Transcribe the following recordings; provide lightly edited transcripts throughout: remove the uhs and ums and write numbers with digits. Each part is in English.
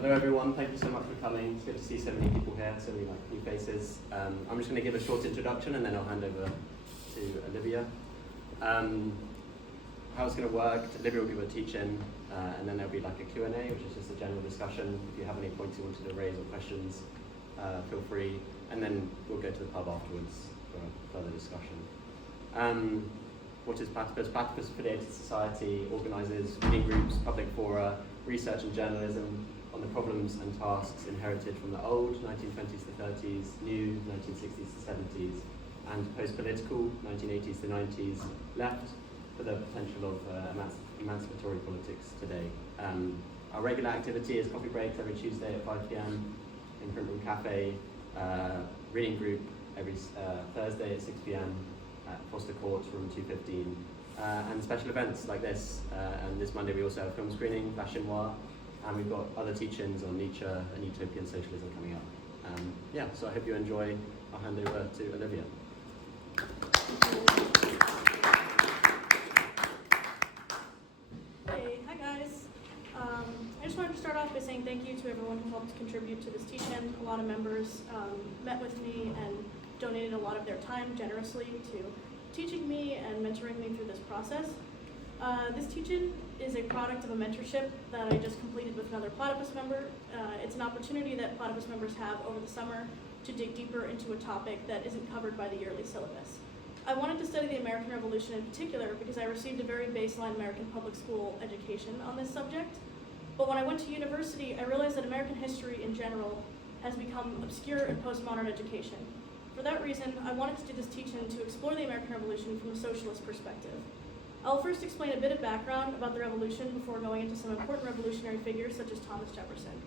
Hello everyone, thank you so much for coming. It's good to see so many people here, so many new faces. I'm just going to give a short introduction and then I'll hand over to Olivia. How it's going to work, Olivia will give a teach-in and then there'll be like a Q&A, which is just a general discussion. If you have any points you wanted to raise or questions, feel free. And then we'll go to the pub afterwards for further discussion. What is Platypus? Platypus Affiliated Society organises reading groups, public fora, research and journalism on the problems and tasks inherited from the old 1920s to 30s, new 1960s to 70s, and post-political 1980s to 90s, left for the potential of emancipatory politics today. Our regular activity is coffee breaks every Tuesday at 5 p.m, in Print Room Cafe, reading group every Thursday at 6 p.m, at Foster Court, room 215, and special events like this. And this Monday we also have a film screening, Fashion Noir, and we've got other teach-ins on Nietzsche and utopian socialism coming up. So I hope you enjoy. I'll hand over to Olivia. Hey, hi guys. I just wanted to start off by saying thank you to everyone who helped contribute to this teach-in. A lot of members met with me and donated a lot of their time generously to teaching me and mentoring me through this process. This teach-in is a product of a mentorship that I just completed with another Platypus member. It's an opportunity that Platypus members have over the summer to dig deeper into a topic that isn't covered by the yearly syllabus. I wanted to study the American Revolution in particular because I received a very baseline American public school education on this subject. But when I went to university, I realized that American history in general has become obscure in postmodern education. For that reason, I wanted to do this teach-in to explore the American Revolution from a socialist perspective. I'll first explain a bit of background about the Revolution before going into some important revolutionary figures such as Thomas Jefferson.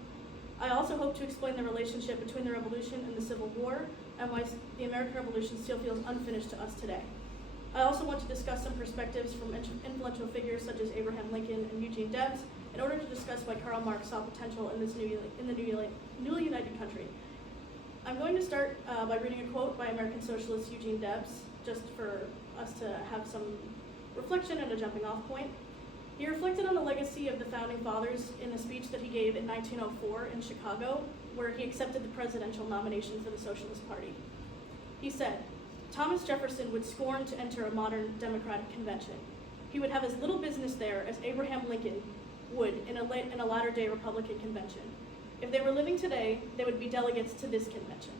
I also hope to explain the relationship between the Revolution and the Civil War and why the American Revolution still feels unfinished to us today. I also want to discuss some perspectives from influential figures such as Abraham Lincoln and Eugene Debs in order to discuss why Karl Marx saw potential in this newly united country. I'm going to start by reading a quote by American socialist Eugene Debs, just for us to have some reflection and a jumping off point. He reflected on the legacy of the Founding Fathers in a speech that he gave in 1904 in Chicago, where he accepted the presidential nomination for the Socialist Party. He said, "Thomas Jefferson would scorn to enter a modern democratic convention. He would have as little business there as Abraham Lincoln would in a latter-day Republican convention. If they were living today, they would be delegates to this convention."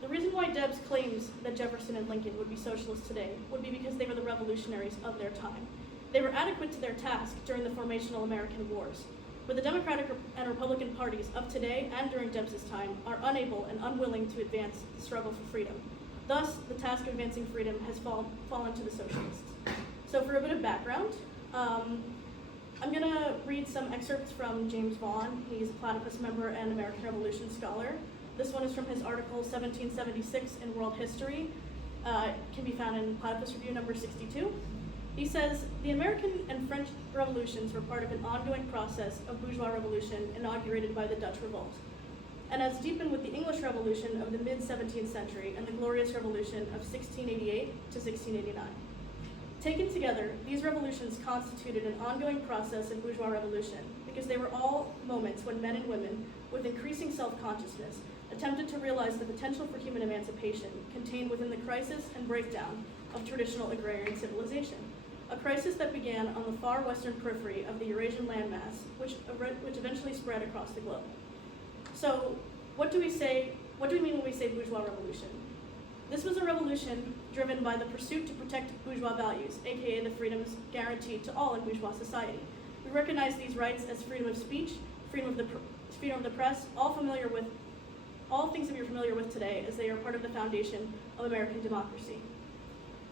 The reason why Debs claims that Jefferson and Lincoln would be socialists today would be because they were the revolutionaries of their time. They were adequate to their task during the formational American wars, where the Democratic and Republican parties of today and during Debs' time are unable and unwilling to advance the struggle for freedom. Thus, the task of advancing freedom has fallen to the socialists. So for a bit of background, I'm going to read some excerpts from James Vaughan. He's a Platypus member and American Revolution scholar. This one is from his article 1776 in World History. It can be found in Platypus Review number 62. He says, "The American and French revolutions were part of an ongoing process of bourgeois revolution inaugurated by the Dutch Revolt, and has deepened with the English Revolution of the mid-17th century and the Glorious Revolution of 1688 to 1689. Taken together, these revolutions constituted an ongoing process of bourgeois revolution because they were all moments when men and women, with increasing self-consciousness, attempted to realize the potential for human emancipation contained within the crisis and breakdown of traditional agrarian civilization, a crisis that began on the far western periphery of the Eurasian landmass, which eventually spread across the globe." So, what do we mean when we say bourgeois revolution? This was a revolution driven by the pursuit to protect bourgeois values, aka the freedoms guaranteed to all in bourgeois society. We recognize these rights as freedom of speech, freedom of the press, all things that you're familiar with today, as they are part of the foundation of American democracy.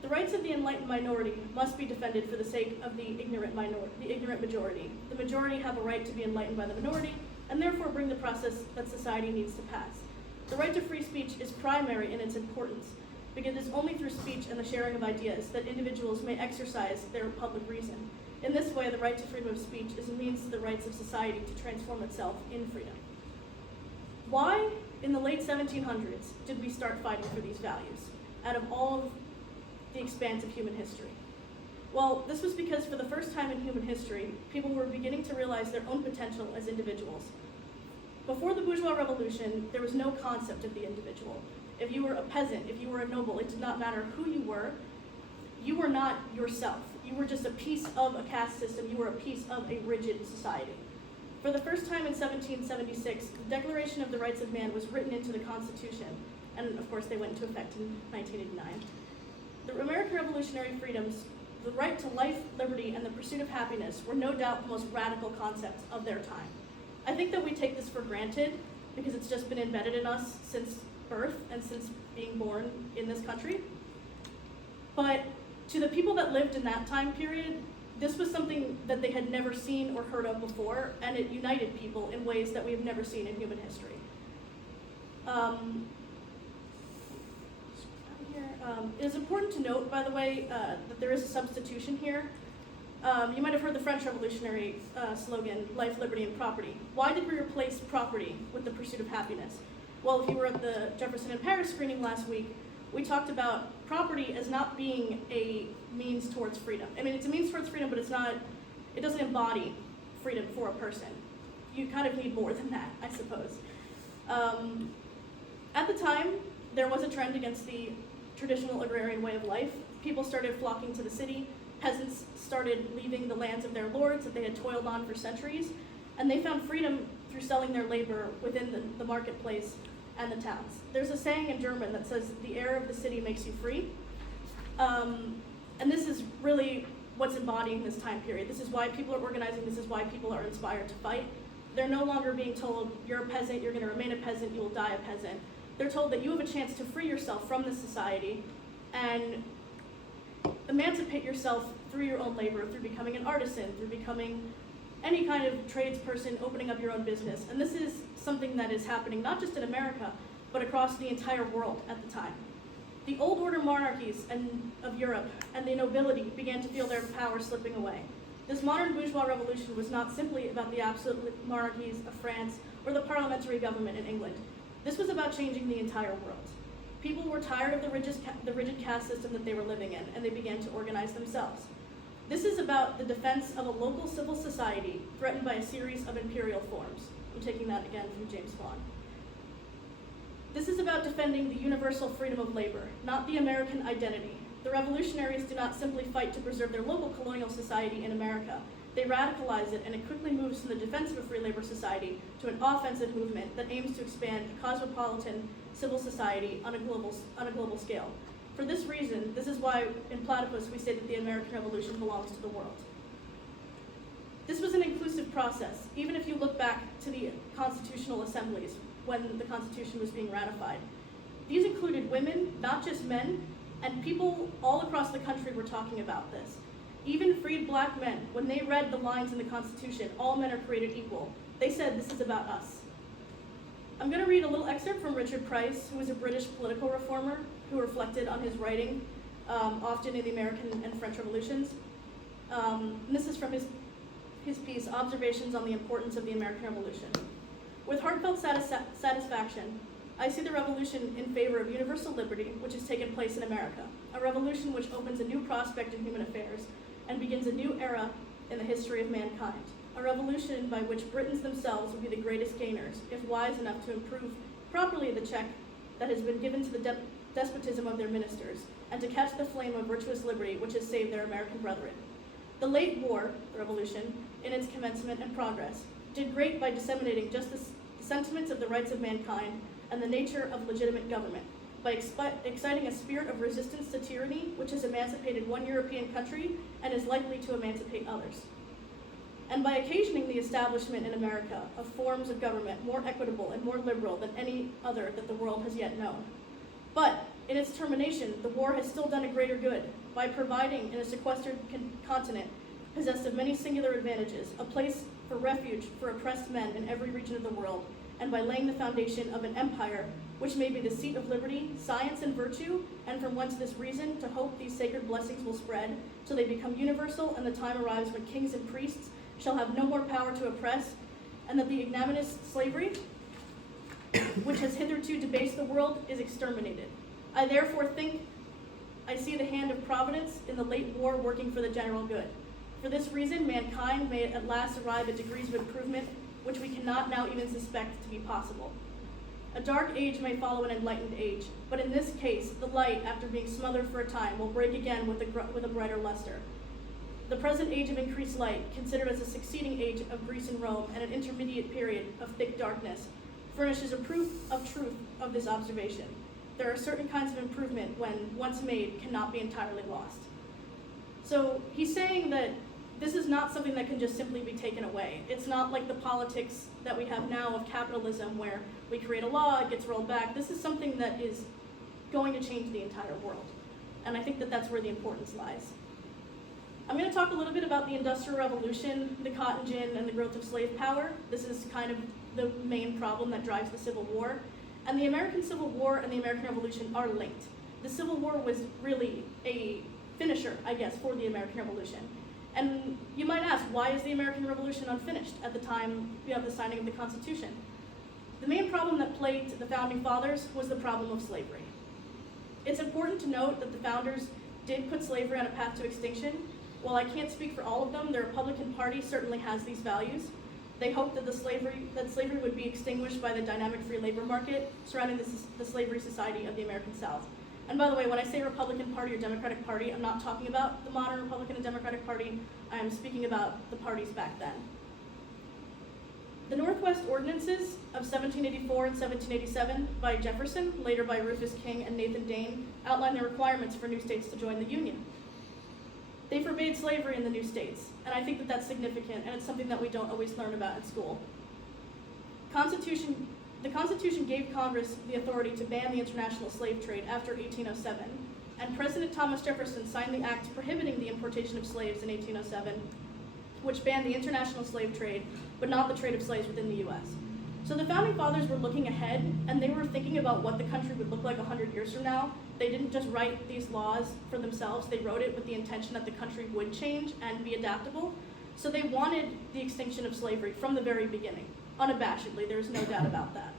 The rights of the enlightened minority must be defended for the sake of the ignorant majority. The majority have a right to be enlightened by the minority, and therefore bring the process that society needs to pass. The right to free speech is primary in its importance, because it is only through speech and the sharing of ideas that individuals may exercise their public reason. In this way, the right to freedom of speech is a means to the rights of society to transform itself in freedom. Why, in the late 1700s, did we start fighting for these values, out of all of the expanse of human history? Well, this was because for the first time in human history, people were beginning to realize their own potential as individuals. Before the bourgeois revolution, there was no concept of the individual. If you were a peasant, if you were a noble, it did not matter who you were not yourself. You were just a piece of a caste system, you were a piece of a rigid society. For the first time in 1776, the Declaration of the Rights of Man was written into the Constitution, and of course they went into effect in 1989. The American revolutionary freedoms, the right to life, liberty, and the pursuit of happiness were no doubt the most radical concepts of their time. I think that we take this for granted because it's just been embedded in us since birth and since being born in this country. But to the people that lived in that time period, this was something that they had never seen or heard of before, and it united people in ways that we have never seen in human history. It is important to note, by the way, that there is a substitution here. You might have heard the French Revolutionary slogan, life, liberty, and property. Why did we replace property with the pursuit of happiness? Well, if you were at the Jefferson in Paris screening last week, we talked about property as not being a means towards freedom. I mean, it's a means towards freedom, but it doesn't embody freedom for a person. You kind of need more than that, I suppose. At the time, there was a trend against the traditional agrarian way of life. People started flocking to the city. Peasants started leaving the lands of their lords that they had toiled on for centuries, and they found freedom through selling their labor within the marketplace and the towns. There's a saying in German that says, the air of the city makes you free. And this is really what's embodying this time period. This is why people are organizing, this is why people are inspired to fight. They're no longer being told, you're a peasant, you're gonna remain a peasant, you will die a peasant. They're told that you have a chance to free yourself from this society and emancipate yourself through your own labor, through becoming an artisan, through becoming any kind of tradesperson, opening up your own business. And this is something that is happening not just in America, but across the entire world at the time. The old order monarchies of Europe and the nobility began to feel their power slipping away. This modern bourgeois revolution was not simply about the absolute monarchies of France or the parliamentary government in England. This was about changing the entire world. People were tired of the rigid caste system that they were living in, and they began to organize themselves. This is about the defense of a local civil society threatened by a series of imperial forms. I'm taking that again from James Vaughan. This is about defending the universal freedom of labor, not the American identity. The revolutionaries do not simply fight to preserve their local colonial society in America. They radicalize it, and it quickly moves from the defense of a free labor society to an offensive movement that aims to expand a cosmopolitan civil society on a global scale. For this reason, this is why in Platypus we say that the American Revolution belongs to the world. This was an inclusive process, even if you look back to the constitutional assemblies when the Constitution was being ratified. These included women, not just men, and people all across the country were talking about this. Even freed black men, when they read the lines in the Constitution, all men are created equal, they said, this is about us. I'm going to read a little excerpt from Richard Price, who was a British political reformer who reflected on his writing, often in the American and French revolutions. And this is from his piece, Observations on the Importance of the American Revolution. With heartfelt satisfaction, I see the revolution in favor of universal liberty, which has taken place in America, a revolution which opens a new prospect in human affairs and begins a new era in the history of mankind, a revolution by which Britons themselves will be the greatest gainers, if wise enough to improve properly the check that has been given to the despotism of their ministers, and to catch the flame of virtuous liberty which has saved their American brethren. The late war, the revolution, in its commencement and progress, did great by disseminating just the sentiments of the rights of mankind and the nature of legitimate government, by exciting a spirit of resistance to tyranny which has emancipated one European country and is likely to emancipate others, and by occasioning the establishment in America of forms of government more equitable and more liberal than any other that the world has yet known. But in its termination, the war has still done a greater good by providing in a sequestered continent possessed of many singular advantages, a place for refuge for oppressed men in every region of the world, and by laying the foundation of an empire which may be the seat of liberty, science, and virtue, and from whence this reason to hope these sacred blessings will spread till they become universal, and the time arrives when kings and priests shall have no more power to oppress, and that the ignominious slavery which has hitherto debased the world is exterminated. I therefore think I see the hand of Providence in the late war working for the general good. For this reason, mankind may at last arrive at degrees of improvement which we cannot now even suspect to be possible. A dark age may follow an enlightened age, but in this case, the light, after being smothered for a time, will break again with a brighter luster. The present age of increased light, considered as a succeeding age of Greece and Rome and an intermediate period of thick darkness, furnishes a proof of truth of this observation. There are certain kinds of improvement when, once made, cannot be entirely lost. So he's saying that this is not something that can just simply be taken away. It's not like the politics that we have now of capitalism where we create a law, it gets rolled back. This is something that is going to change the entire world. And I think that that's where the importance lies. I'm going to talk a little bit about the Industrial Revolution, the cotton gin, and the growth of slave power. This is kind of the main problem that drives the Civil War. And the American Civil War and the American Revolution are linked. The Civil War was really a finisher, I guess, for the American Revolution. And you might ask, why is the American Revolution unfinished at the time we have the signing of the Constitution? The main problem that plagued the Founding Fathers was the problem of slavery. It's important to note that the founders did put slavery on a path to extinction. While I can't speak for all of them, the Republican Party certainly has these values. They hoped that slavery would be extinguished by the dynamic free labor market surrounding the slavery society of the American South. And by the way, when I say Republican Party or Democratic Party, I'm not talking about the modern Republican and Democratic Party. I am speaking about the parties back then. The Northwest Ordinances of 1784 and 1787 by Jefferson, later by Rufus King and Nathan Dane, outlined the requirements for new states to join the Union. They forbade slavery in the new states, and I think that that's significant, and it's something that we don't always learn about at school. The Constitution gave Congress the authority to ban the international slave trade after 1807, and President Thomas Jefferson signed the act prohibiting the importation of slaves in 1807, which banned the international slave trade, but not the trade of slaves within the U.S. So the Founding Fathers were looking ahead, and they were thinking about what the country would look like 100 years from now. They didn't just write these laws for themselves, they wrote it with the intention that the country would change and be adaptable. So they wanted the extinction of slavery from the very beginning, unabashedly, there's no doubt about that.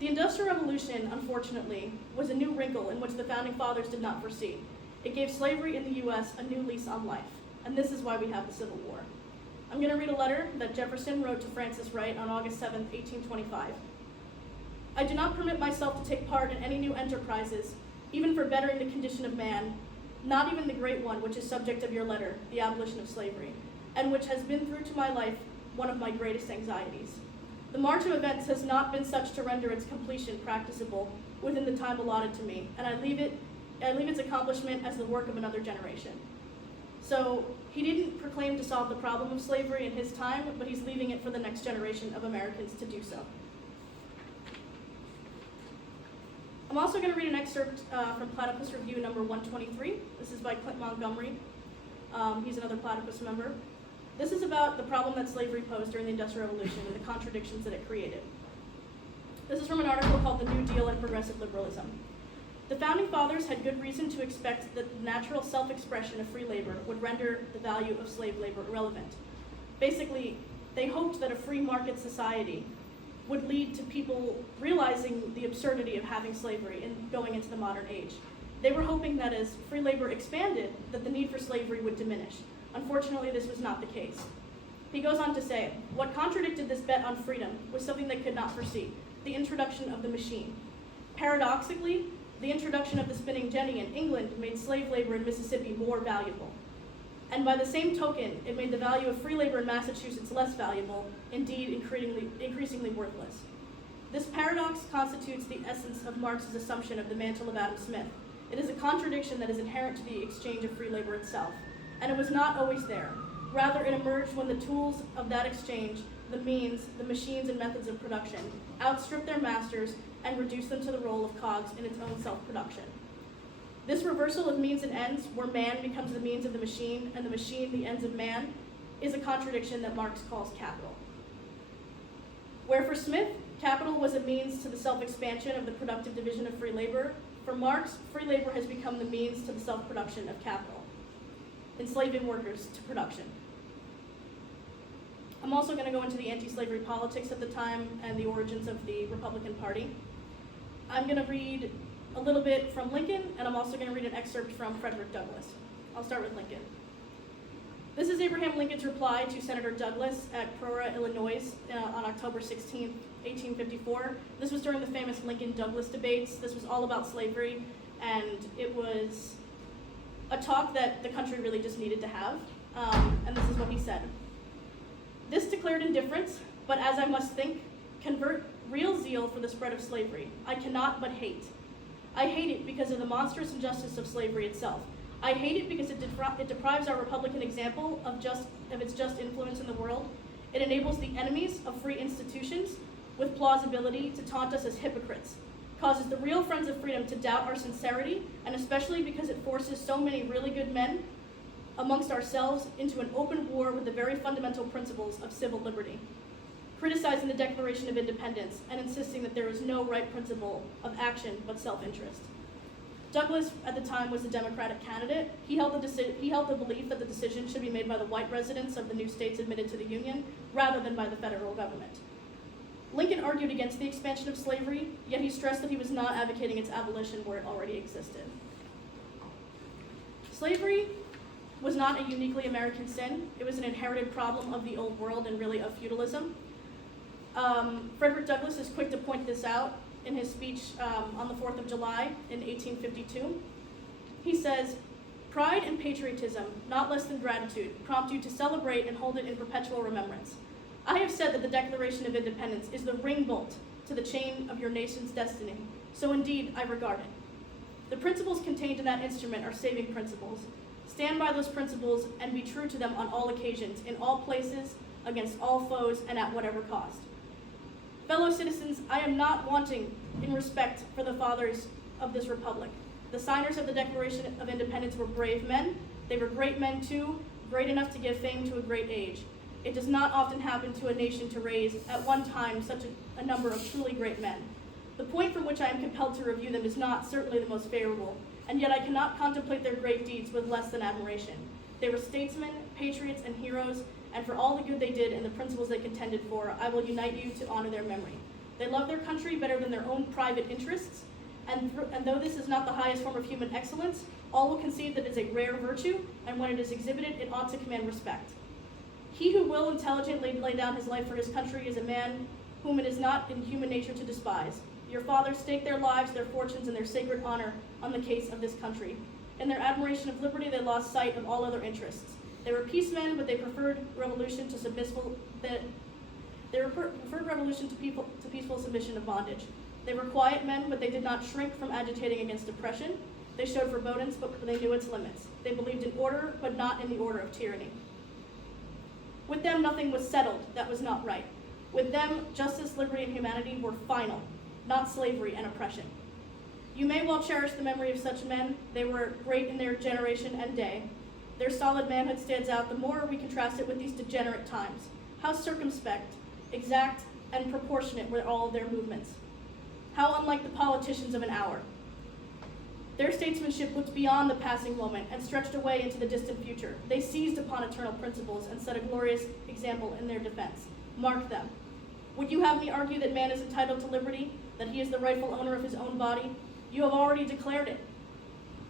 The Industrial Revolution, unfortunately, was a new wrinkle in which the Founding Fathers did not foresee. It gave slavery in the U.S. a new lease on life, and this is why we have the Civil War. I'm going to read a letter that Jefferson wrote to Francis Wright on August 7, 1825. I do not permit myself to take part in any new enterprises, even for bettering the condition of man, not even the great one which is subject of your letter, the abolition of slavery, and which has been through to my life one of my greatest anxieties. The march of events has not been such to render its completion practicable within the time allotted to me, and I leave its accomplishment as the work of another generation. So he didn't proclaim to solve the problem of slavery in his time, but he's leaving it for the next generation of Americans to do so. I'm also going to read an excerpt from Platypus Review number 123. This is by Clint Montgomery. He's another Platypus member. This is about the problem that slavery posed during the Industrial Revolution and the contradictions that it created. This is from an article called The New Deal and Progressive Liberalism. The Founding Fathers had good reason to expect that the natural self-expression of free labor would render the value of slave labor irrelevant. Basically, they hoped that a free market society would lead to people realizing the absurdity of having slavery and going into the modern age. They were hoping that as free labor expanded, that the need for slavery would diminish. Unfortunately, this was not the case. He goes on to say, what contradicted this bet on freedom was something they could not foresee, the introduction of the machine. Paradoxically, the introduction of the spinning jenny in England made slave labor in Mississippi more valuable. And by the same token, it made the value of free labor in Massachusetts less valuable, indeed increasingly worthless. This paradox constitutes the essence of Marx's assumption of the mantle of Adam Smith. It is a contradiction that is inherent to the exchange of free labor itself, and it was not always there. Rather, it emerged when the tools of that exchange, the means, the machines and methods of production, outstripped their masters and reduced them to the role of cogs in its own self-production. This reversal of means and ends, where man becomes the means of the machine and the machine the ends of man, is a contradiction that Marx calls capital. Where for Smith, capital was a means to the self-expansion of the productive division of free labor, for Marx, free labor has become the means to the self-production of capital, enslaving workers to production. I'm also going to go into the anti-slavery politics of the time and the origins of the Republican Party. I'm going to read a little bit from Lincoln, and I'm also going to read an excerpt from Fredrick Douglass. I'll start with Lincoln. This is Abraham Lincoln's reply to Senator Douglass at Aurora, Illinois on October 16, 1854. This was during the famous Lincoln-Douglas debates. This was all about slavery, and it was a talk that the country really just needed to have. And this is what he said. This declared indifference, but as I must think, convert real zeal for the spread of slavery. I cannot but hate. I hate it because of the monstrous injustice of slavery itself. I hate it because it deprives our Republican example of its just influence in the world. It enables the enemies of free institutions with plausibility to taunt us as hypocrites, causes the real friends of freedom to doubt our sincerity, and especially because it forces so many really good men amongst ourselves into an open war with the very fundamental principles of civil liberty, criticizing the Declaration of Independence and insisting that there is no right principle of action but self-interest. Douglass, at the time, was a Democratic candidate. He held the belief that the decision should be made by the white residents of the new states admitted to the Union, rather than by the federal government. Lincoln argued against the expansion of slavery, yet he stressed that he was not advocating its abolition where it already existed. Slavery was not a uniquely American sin. It was an inherited problem of the old world and really of feudalism. Fredrick Douglass is quick to point this out in his speech on the 4th of July in 1852. He says, "Pride and patriotism, not less than gratitude, prompt you to celebrate and hold it in perpetual remembrance. I have said that the Declaration of Independence is the ring bolt to the chain of your nation's destiny, so indeed I regard it. The principles contained in that instrument are saving principles. Stand by those principles and be true to them on all occasions, in all places, against all foes, and at whatever cost. Fellow citizens, I am not wanting in respect for the fathers of this republic. The signers of the Declaration of Independence were brave men. They were great men too, great enough to give fame to a great age. It does not often happen to a nation to raise at one time such a number of truly great men. The point from which I am compelled to review them is not certainly the most favorable, and yet I cannot contemplate their great deeds with less than admiration. They were statesmen, patriots, and heroes, and for all the good they did and the principles they contended for, I will unite you to honor their memory. They loved their country better than their own private interests, and though this is not the highest form of human excellence, all will concede that it is a rare virtue, and when it is exhibited, it ought to command respect. He who will intelligently lay down his life for his country is a man whom it is not in human nature to despise. Your fathers staked their lives, their fortunes, and their sacred honor on the case of this country. In their admiration of liberty, they lost sight of all other interests. They were peacemen, but they preferred revolution to peaceful submission of bondage. They were quiet men, but they did not shrink from agitating against oppression. They showed forebodings, but they knew its limits. They believed in order, but not in the order of tyranny. With them, nothing was settled that was not right. With them, justice, liberty, and humanity were final, not slavery and oppression. You may well cherish the memory of such men. They were great in their generation and day. Their solid manhood stands out the more we contrast it with these degenerate times. How circumspect, exact, and proportionate were all of their movements. How unlike the politicians of an hour. Their statesmanship looked beyond the passing moment and stretched away into the distant future. They seized upon eternal principles and set a glorious example in their defense. Mark them. Would you have me argue that man is entitled to liberty, that he is the rightful owner of his own body? You have already declared it.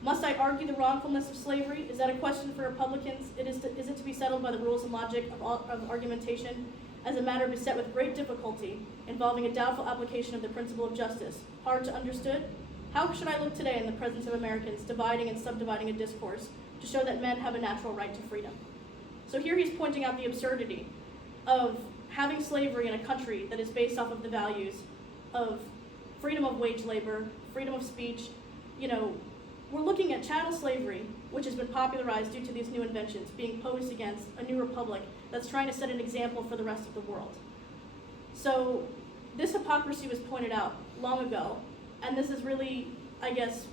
Must I argue the wrongfulness of slavery? Is that a question for Republicans? Is it to be settled by the rules and logic of argumentation as a matter beset with great difficulty, involving a doubtful application of the principle of justice, hard to understood? How should I look today in the presence of Americans, dividing and subdividing a discourse to show that men have a natural right to freedom? So here he's pointing out the absurdity of having slavery in a country that is based off of the values of freedom of wage labor, freedom of speech. We're looking at chattel slavery, which has been popularized due to these new inventions, being posed against a new republic that's trying to set an example for the rest of the world. So this hypocrisy was pointed out long ago, and this is really, I guess,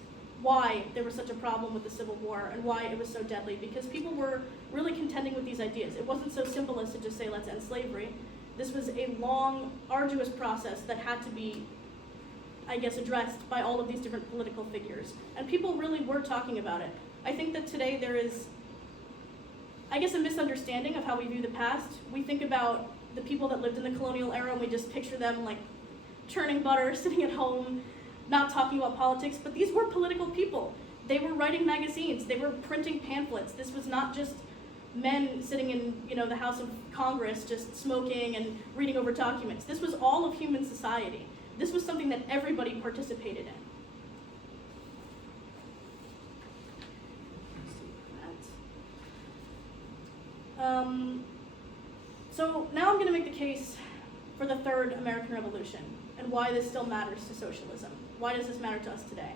why there was such a problem with the Civil War and why it was so deadly, because people were really contending with these ideas. It wasn't so simple as to just say, let's end slavery. This was a long, arduous process that had to be, I guess, addressed by all of these different political figures. And people really were talking about it. I think that today there is, I guess, a misunderstanding of how we view the past. We think about the people that lived in the colonial era and we just picture them like churning butter, sitting at home, not talking about politics, but these were political people. They were writing magazines, they were printing pamphlets. This was not just men sitting in, the House of Congress just smoking and reading over documents. This was all of human society. This was something that everybody participated in. So now I'm going to make the case for the third American Revolution and why this still matters to socialism. Why does this matter to us today?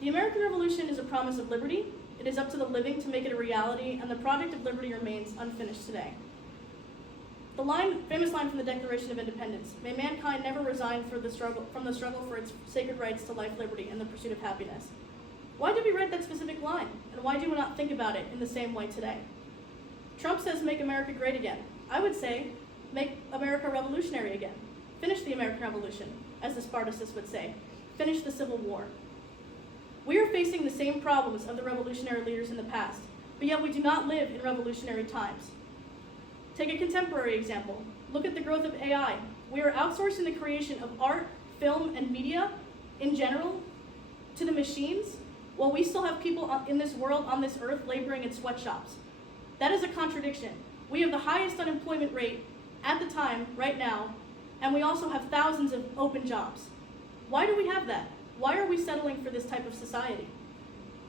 The American Revolution is a promise of liberty. It is up to the living to make it a reality, and the project of liberty remains unfinished today. The famous line from the Declaration of Independence, "May mankind never resign from the struggle for its sacred rights to life, liberty, and the pursuit of happiness." Why did we write that specific line? And why do we not think about it in the same way today? Trump says, "Make America great again." I would say, make America revolutionary again. Finish the American Revolution, as the Spartacists would say. Finish the Civil War. We are facing the same problems of the revolutionary leaders in the past, but yet we do not live in revolutionary times. Take a contemporary example. Look at the growth of AI. We are outsourcing the creation of art, film, and media in general to the machines, while we still have people in this world, on this earth, laboring in sweatshops. That is a contradiction. We have the highest unemployment rate at the time, right now, and we also have thousands of open jobs. Why do we have that? Why are we settling for this type of society?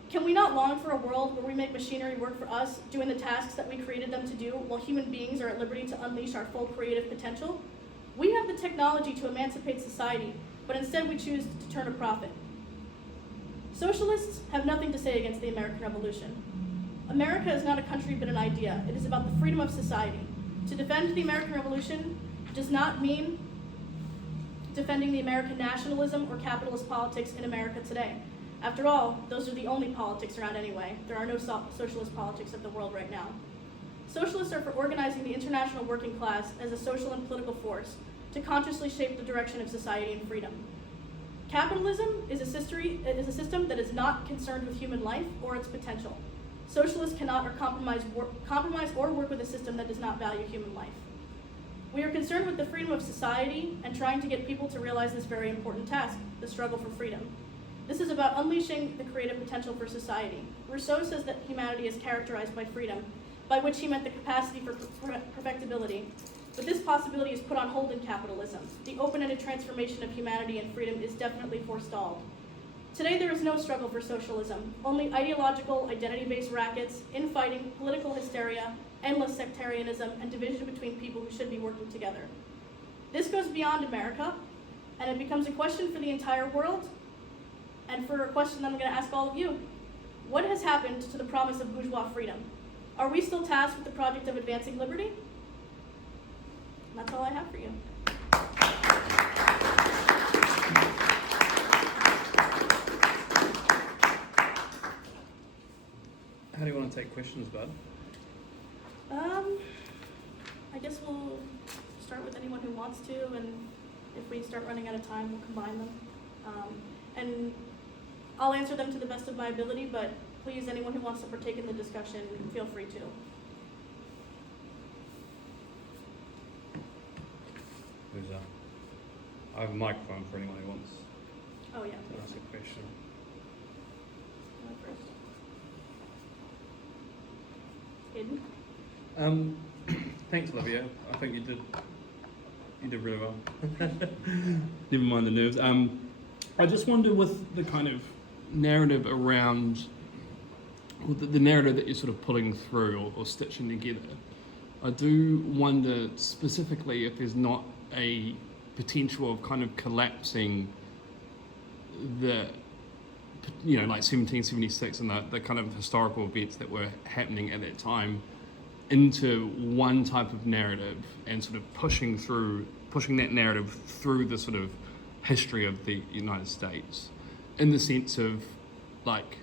Can we not long for a world where we make machinery work for us, doing the tasks that we created them to do, while human beings are at liberty to unleash our full creative potential? We have the technology to emancipate society, but instead we choose to turn a profit. Socialists have nothing to say against the American Revolution. America is not a country but an idea. It is about the freedom of society. To defend the American Revolution does not mean defending the American nationalism or capitalist politics in America today. After all, those are the only politics around anyway. There are no socialist politics of the world right now. Socialists are for organizing the international working class as a social and political force to consciously shape the direction of society and freedom. Capitalism is a system that is not concerned with human life or its potential. Socialists cannot compromise or work with a system that does not value human life. We are concerned with the freedom of society and trying to get people to realize this very important task, the struggle for freedom. This is about unleashing the creative potential for society. Rousseau says that humanity is characterized by freedom, by which he meant the capacity for perfectibility. But this possibility is put on hold in capitalism. The open-ended transformation of humanity and freedom is definitely forestalled. Today there is no struggle for socialism, only ideological, identity-based rackets, infighting, political hysteria, endless sectarianism, and division between people who should be working together. This goes beyond America, and it becomes a question for the entire world, and for a question that I'm going to ask all of you. What has happened to the promise of bourgeois freedom? Are we still tasked with the project of advancing liberty? And that's all I have for you. How do you want to take questions, Bud? I guess we'll start with anyone who wants to, and if we start running out of time, we'll combine them. And I'll answer them to the best of my ability, but please, anyone who wants to partake in the discussion, feel free to. Who's that? I have a microphone for anyone who wants Oh yeah. to ask a question. You want first? Hayden? Thanks, Olivia. I think you did really well. Never mind the nerves. I just wonder with the kind of narrative around, or the narrative that you're sort of pulling through or stitching together, I do wonder specifically if there's not a potential of kind of collapsing the, like 1776 and the kind of historical events that were happening at that time into one type of narrative and sort of pushing that narrative through the sort of history of the United States, in the sense of like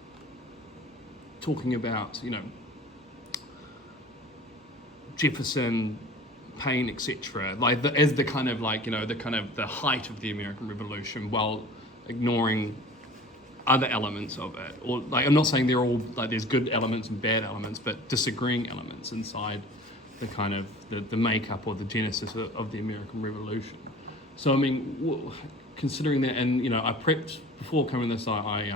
talking about, Jefferson, Paine, etc., as the kind of the height of the American Revolution, while ignoring other elements of it. Or I'm not saying they're all there's good elements and bad elements, but disagreeing elements inside the kind of the makeup or the genesis of the American Revolution. So considering that, and I prepped before coming to this, I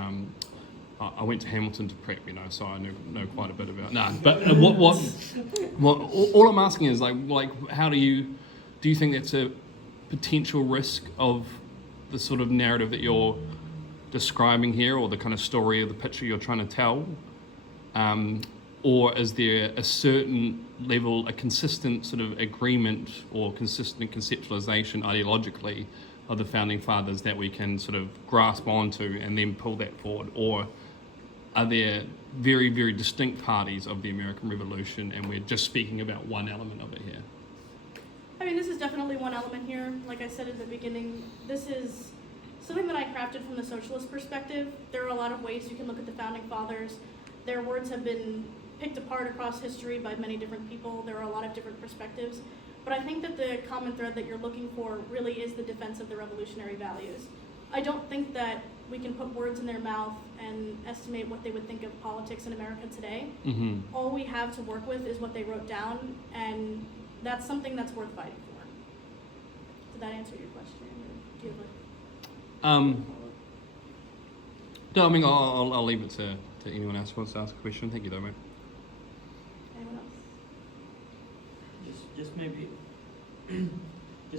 I went to Hamilton to prep, so I know quite a bit about. But what all I'm asking is like how do you think that's a potential risk of the sort of narrative that you're describing here, or the kind of story or the picture you're trying to tell, or is there a certain level, a consistent sort of agreement or consistent conceptualization ideologically of the founding fathers that we can sort of grasp onto and then pull that forward, or are there very, very distinct parties of the American Revolution and we're just speaking about one element of it here? I mean, this is definitely one element here. Like I said at the beginning, this is something that I crafted from the socialist perspective. There are a lot of ways you can look at the founding fathers. Their words have been picked apart across history by many different people. There are a lot of different perspectives. But I think that the common thread that you're looking for really is the defense of the revolutionary values. I don't think that we can put words in their mouth and estimate what they would think of politics in America today. Mm-hmm. All we have to work with is what they wrote down, and that's something that's worth fighting for. Did that answer your question? Or do you have No, I mean, I'll leave it to anyone else who wants to ask a question. Thank you, though, mate. anyone else? Just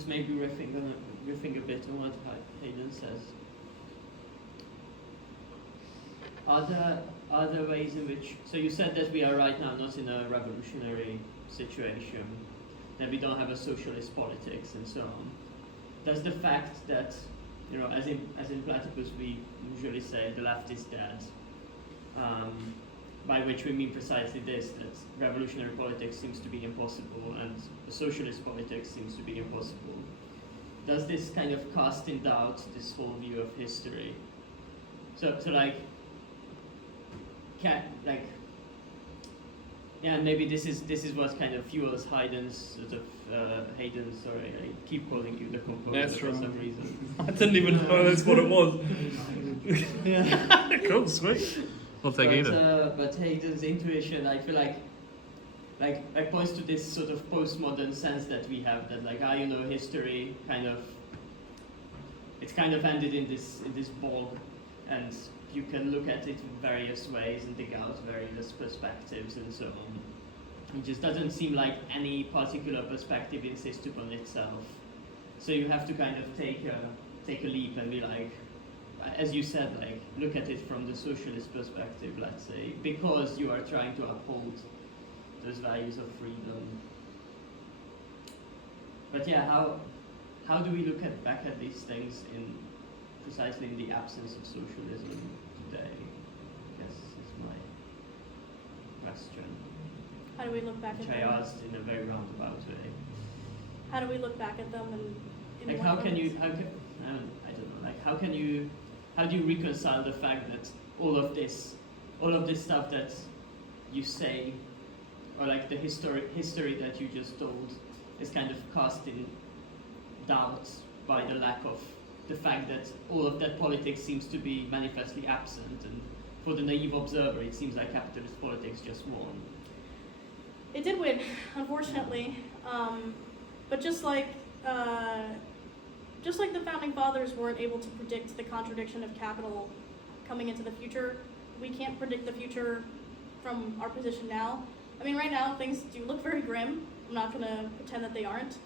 maybe riffing a bit on what Hayden says. Are there ways in which, so you said that we are right now not in a revolutionary situation, that we don't have a socialist politics and so on. Does the fact that, as in Platypus we usually say the left is dead, by which we mean precisely this, that revolutionary politics seems to be impossible and socialist politics seems to be impossible. Does this kind of cast in doubt this whole view of history? Maybe this is what kind of fuels Hayden's sorry, I keep calling you the composer for some reason. I didn't even know that's what it was. Yeah. Cool, sweet. I'll take either. But Hayden's intuition, I feel like points to this sort of postmodern sense that we have, that history it's kind of ended in this bog, and you can look at it in various ways and dig out various perspectives and so on. It just doesn't seem like any particular perspective insists upon itself. So you have to kind of take a leap and be like, as you said, look at it from the socialist perspective, let's say, because you are trying to uphold those values of freedom. But yeah, how do we look back at these things precisely in the absence of socialism today? I guess is my question. How do we look back at which them? I asked in a very roundabout way. How do we look back at them and how do you reconcile the fact that all of this stuff that you say, or the history that you just told, is kind of cast in doubt by the lack of the fact that all of that politics seems to be manifestly absent, and for the naive observer it seems like capitalist politics just won. It did win, unfortunately, but just like the founding fathers weren't able to predict the contradiction of capital coming into the future, we can't predict the future from our position now. I mean, right now things do look very grim. I'm not going to pretend that they aren't.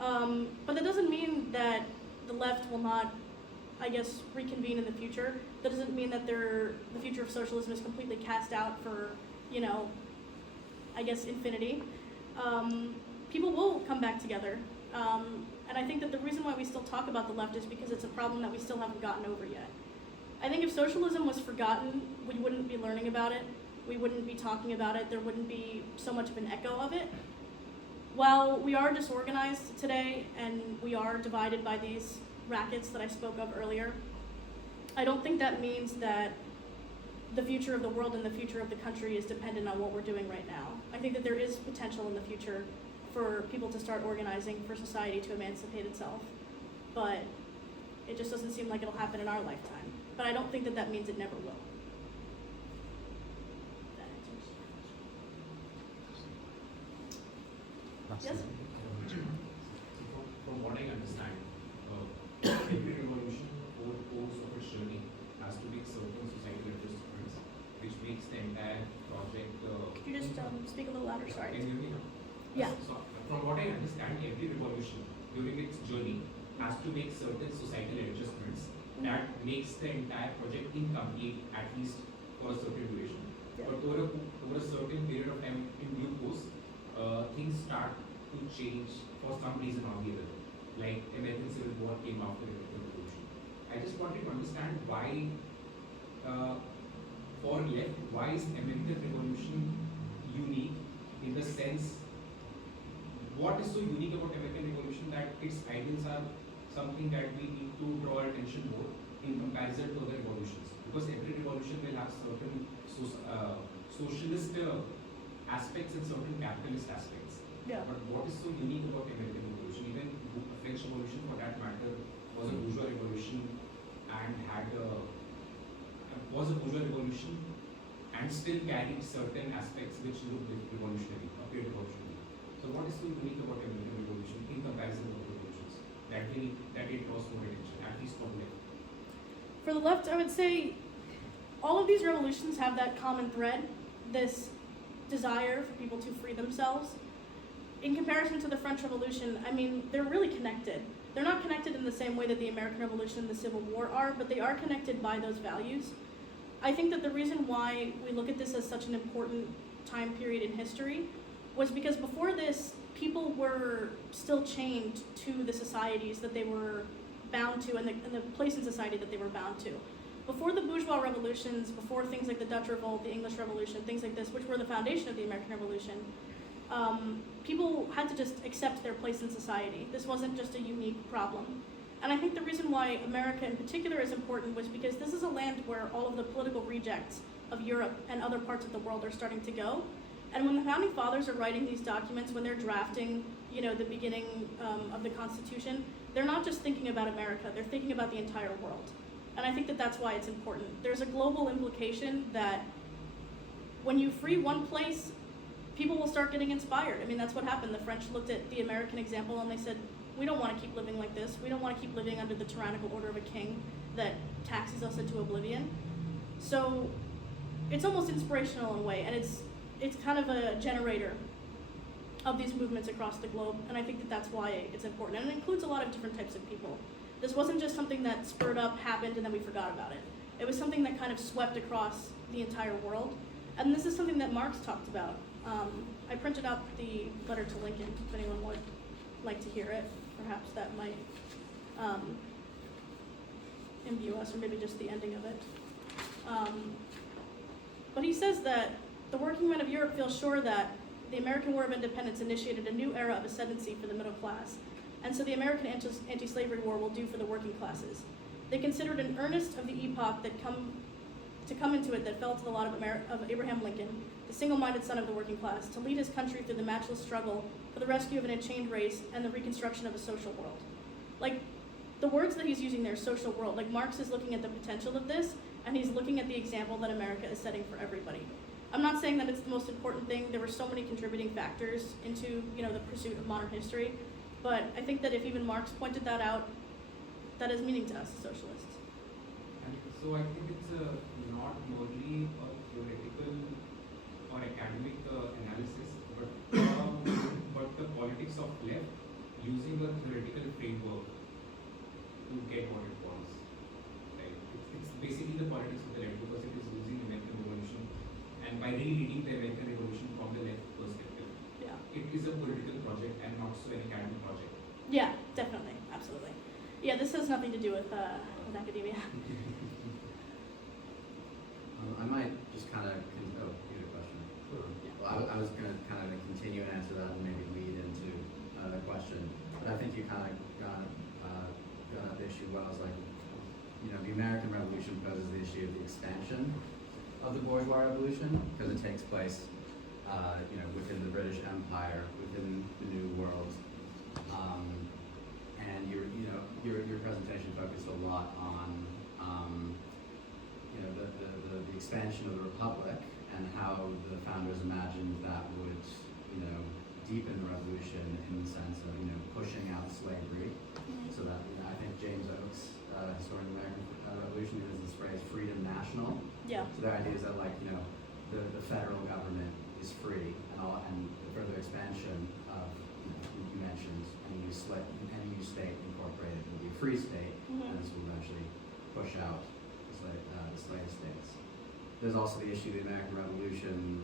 But that doesn't mean that the left will not, I guess, reconvene in the future. That doesn't mean that the future of socialism is completely cast out for, I guess, infinity. People will come back together. And I think that the reason why we still talk about the left is because it's a problem that we still haven't gotten over yet. I think if socialism was forgotten, we wouldn't be learning about it. We wouldn't be talking about it. There wouldn't be so much of an echo of it. While we are disorganized today and we are divided by these rackets that I spoke of earlier, I don't think that means that the future of the world and the future of the country is dependent on what we're doing right now. I think that there is potential in the future for people to start organizing, for society to emancipate itself. But it just doesn't seem like it'll happen in our lifetime. But I don't think that means it never will. Yes? From what I understand, every revolution over the course of its journey has to be served on societal adjustments. makes the entire project. Could you just speak a little louder? Sorry. Can you hear me now? Yeah. So, from what I understand, every revolution during its journey has to make certain societal adjustments that makes the entire project incomplete, at least for a certain duration. Yeah. But over a certain period of time, in due course, things start to change for some reason or the other. Like American Civil War came after the American Revolution. I just wanted to understand why, for left, why is American Revolution unique in the sense, what is so unique about American Revolution that its ideals are something that we need to draw our attention more in comparison to other revolutions? Because every revolution will have certain socialist aspects and certain capitalist aspects. Yeah. But what is so unique about American Revolution? Even French Revolution, for that matter, was a bourgeois revolution and still carried certain aspects which looked revolutionary, appeared revolutionary. So what is so unique about American Revolution in comparison to other revolutions that it draws more attention, at least from left? For the left, I would say all of these revolutions have that common thread, this desire for people to free themselves. In comparison to the French Revolution, I mean, they're really connected. They're not connected in the same way that the American Revolution and the Civil War are, but they are connected by those values. I think that the reason why we look at this as such an important time period in history was because before this, people were still chained to the societies that they were bound to and the place in society that they were bound to. Before the bourgeois revolutions, before things like the Dutch Revolt, the English Revolution, things like this, which were the foundation of the American Revolution, people had to just accept their place in society. This wasn't just a unique problem. And I think the reason why America in particular is important was because this is a land where all of the political rejects of Europe and other parts of the world are starting to go. And when the Founding Fathers are writing these documents, when they're drafting, the beginning of the Constitution, they're not just thinking about America, they're thinking about the entire world. And I think that that's why it's important. There's a global implication that when you free one place, people will start getting inspired. I mean, that's what happened. The French looked at the American example and they said, we don't want to keep living like this. We don't want to keep living under the tyrannical order of a king that taxes us into oblivion. So it's almost inspirational in a way, and it's kind of a generator of these movements across the globe, and I think that that's why it's important. And it includes a lot of different types of people. This wasn't just something that spurred up, happened, and then we forgot about it. It was something that kind of swept across the entire world, and this is something that Marx talked about. I printed out the letter to Lincoln, if anyone would like to hear it. Perhaps that might imbue us, or maybe just the ending of it. But he says that the working men of Europe feel sure that the American War of Independence initiated a new era of ascendancy for the middle class, and so the American anti-slavery war will do for the working classes. They considered an earnest of the epoch that come into it that fell to the lot of Abraham Lincoln, the single-minded son of the working class, to lead his country through the matchless struggle for the rescue of an enchained race and the reconstruction of a social world. Like, the words that he's using there, social world, like Marx is looking at the potential of this, and he's looking at the example that America is setting for everybody. I'm not saying that it's the most important thing. There were so many contributing factors into, the pursuit of modern history, but I think that if even Marx pointed that out, that is meaning to us as socialists. And so I think it's not merely a theoretical or academic analysis, but the politics of left using a theoretical framework to get what it wants. Right? It's basically the politics of the left because it is using American Revolution, and by rereading the American Revolution from the left perspective, it is a political project and not so an academic project. Yeah, definitely, absolutely. Yeah, this has nothing to do with academia. I might just kind of, you had a question. Sure. Well, I was going to kind of continue and answer that and maybe lead into the question, but I think you kind of got at the issue well. It's like, the American Revolution poses the issue of the expansion of the bourgeois revolution because it takes place, within the British Empire, within the New World, and your presentation focused a lot on the expansion of the Republic and how the founders imagined that would, deepen the revolution in the sense of, pushing out slavery. So that, I think James Oakes, historian of the American Revolution, uses this phrase, freedom national. Yeah. So the idea is that, the federal government is free, and the further expansion of, you mentioned, any new state incorporated will be a free state, and this will eventually push out the slave states. There's also the issue of the American Revolution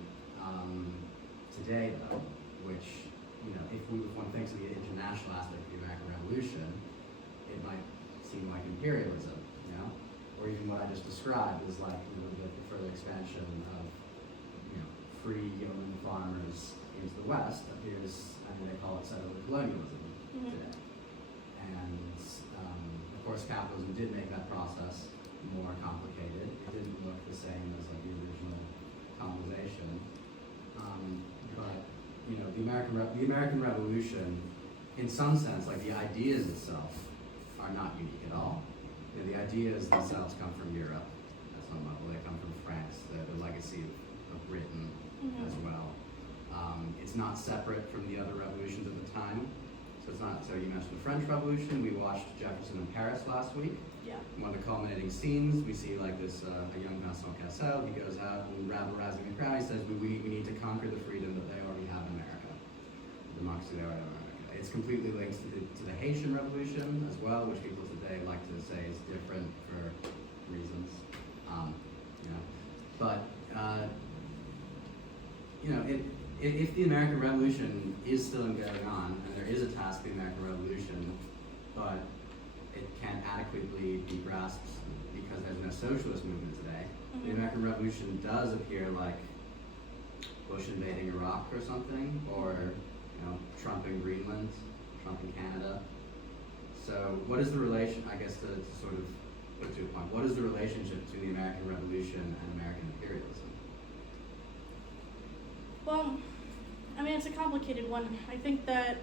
today, though, which, if one thinks of the international aspect of the American Revolution, it might seem like imperialism, or even what I just described is like the further expansion of free yeoman farmers into the West appears. They call it settler colonialism today, and of course capitalism did make that process more complicated. It didn't look the same as like the original colonization, but the American Revolution, in some sense, like the ideas itself, are not unique at all. The ideas themselves come from Europe at some level. They come from France, the legacy of Britain as well. It's not separate from the other revolutions at the time. So it's not. So you mentioned the French Revolution. We watched Jefferson in Paris last week. Yeah. One of the culminating scenes, we see like this a young Vincent Cassel. He goes out and rabble-rousing the crowd. He says, "We need to conquer the freedom that they already have in America, the democracy they already have in America." It's completely linked to the Haitian Revolution as well, which people today like to say is different for reasons. But if the American Revolution is still going on, and there is a task to the American Revolution, but it can't adequately be grasped because there's no socialist movement today, the American Revolution does appear like Bush invading Iraq or something, or Trump in Greenland, Trump in Canada. So what is the relation, I guess to sort of put to a point, what is the relationship between the American Revolution and American imperialism? Well, it's a complicated one. I think that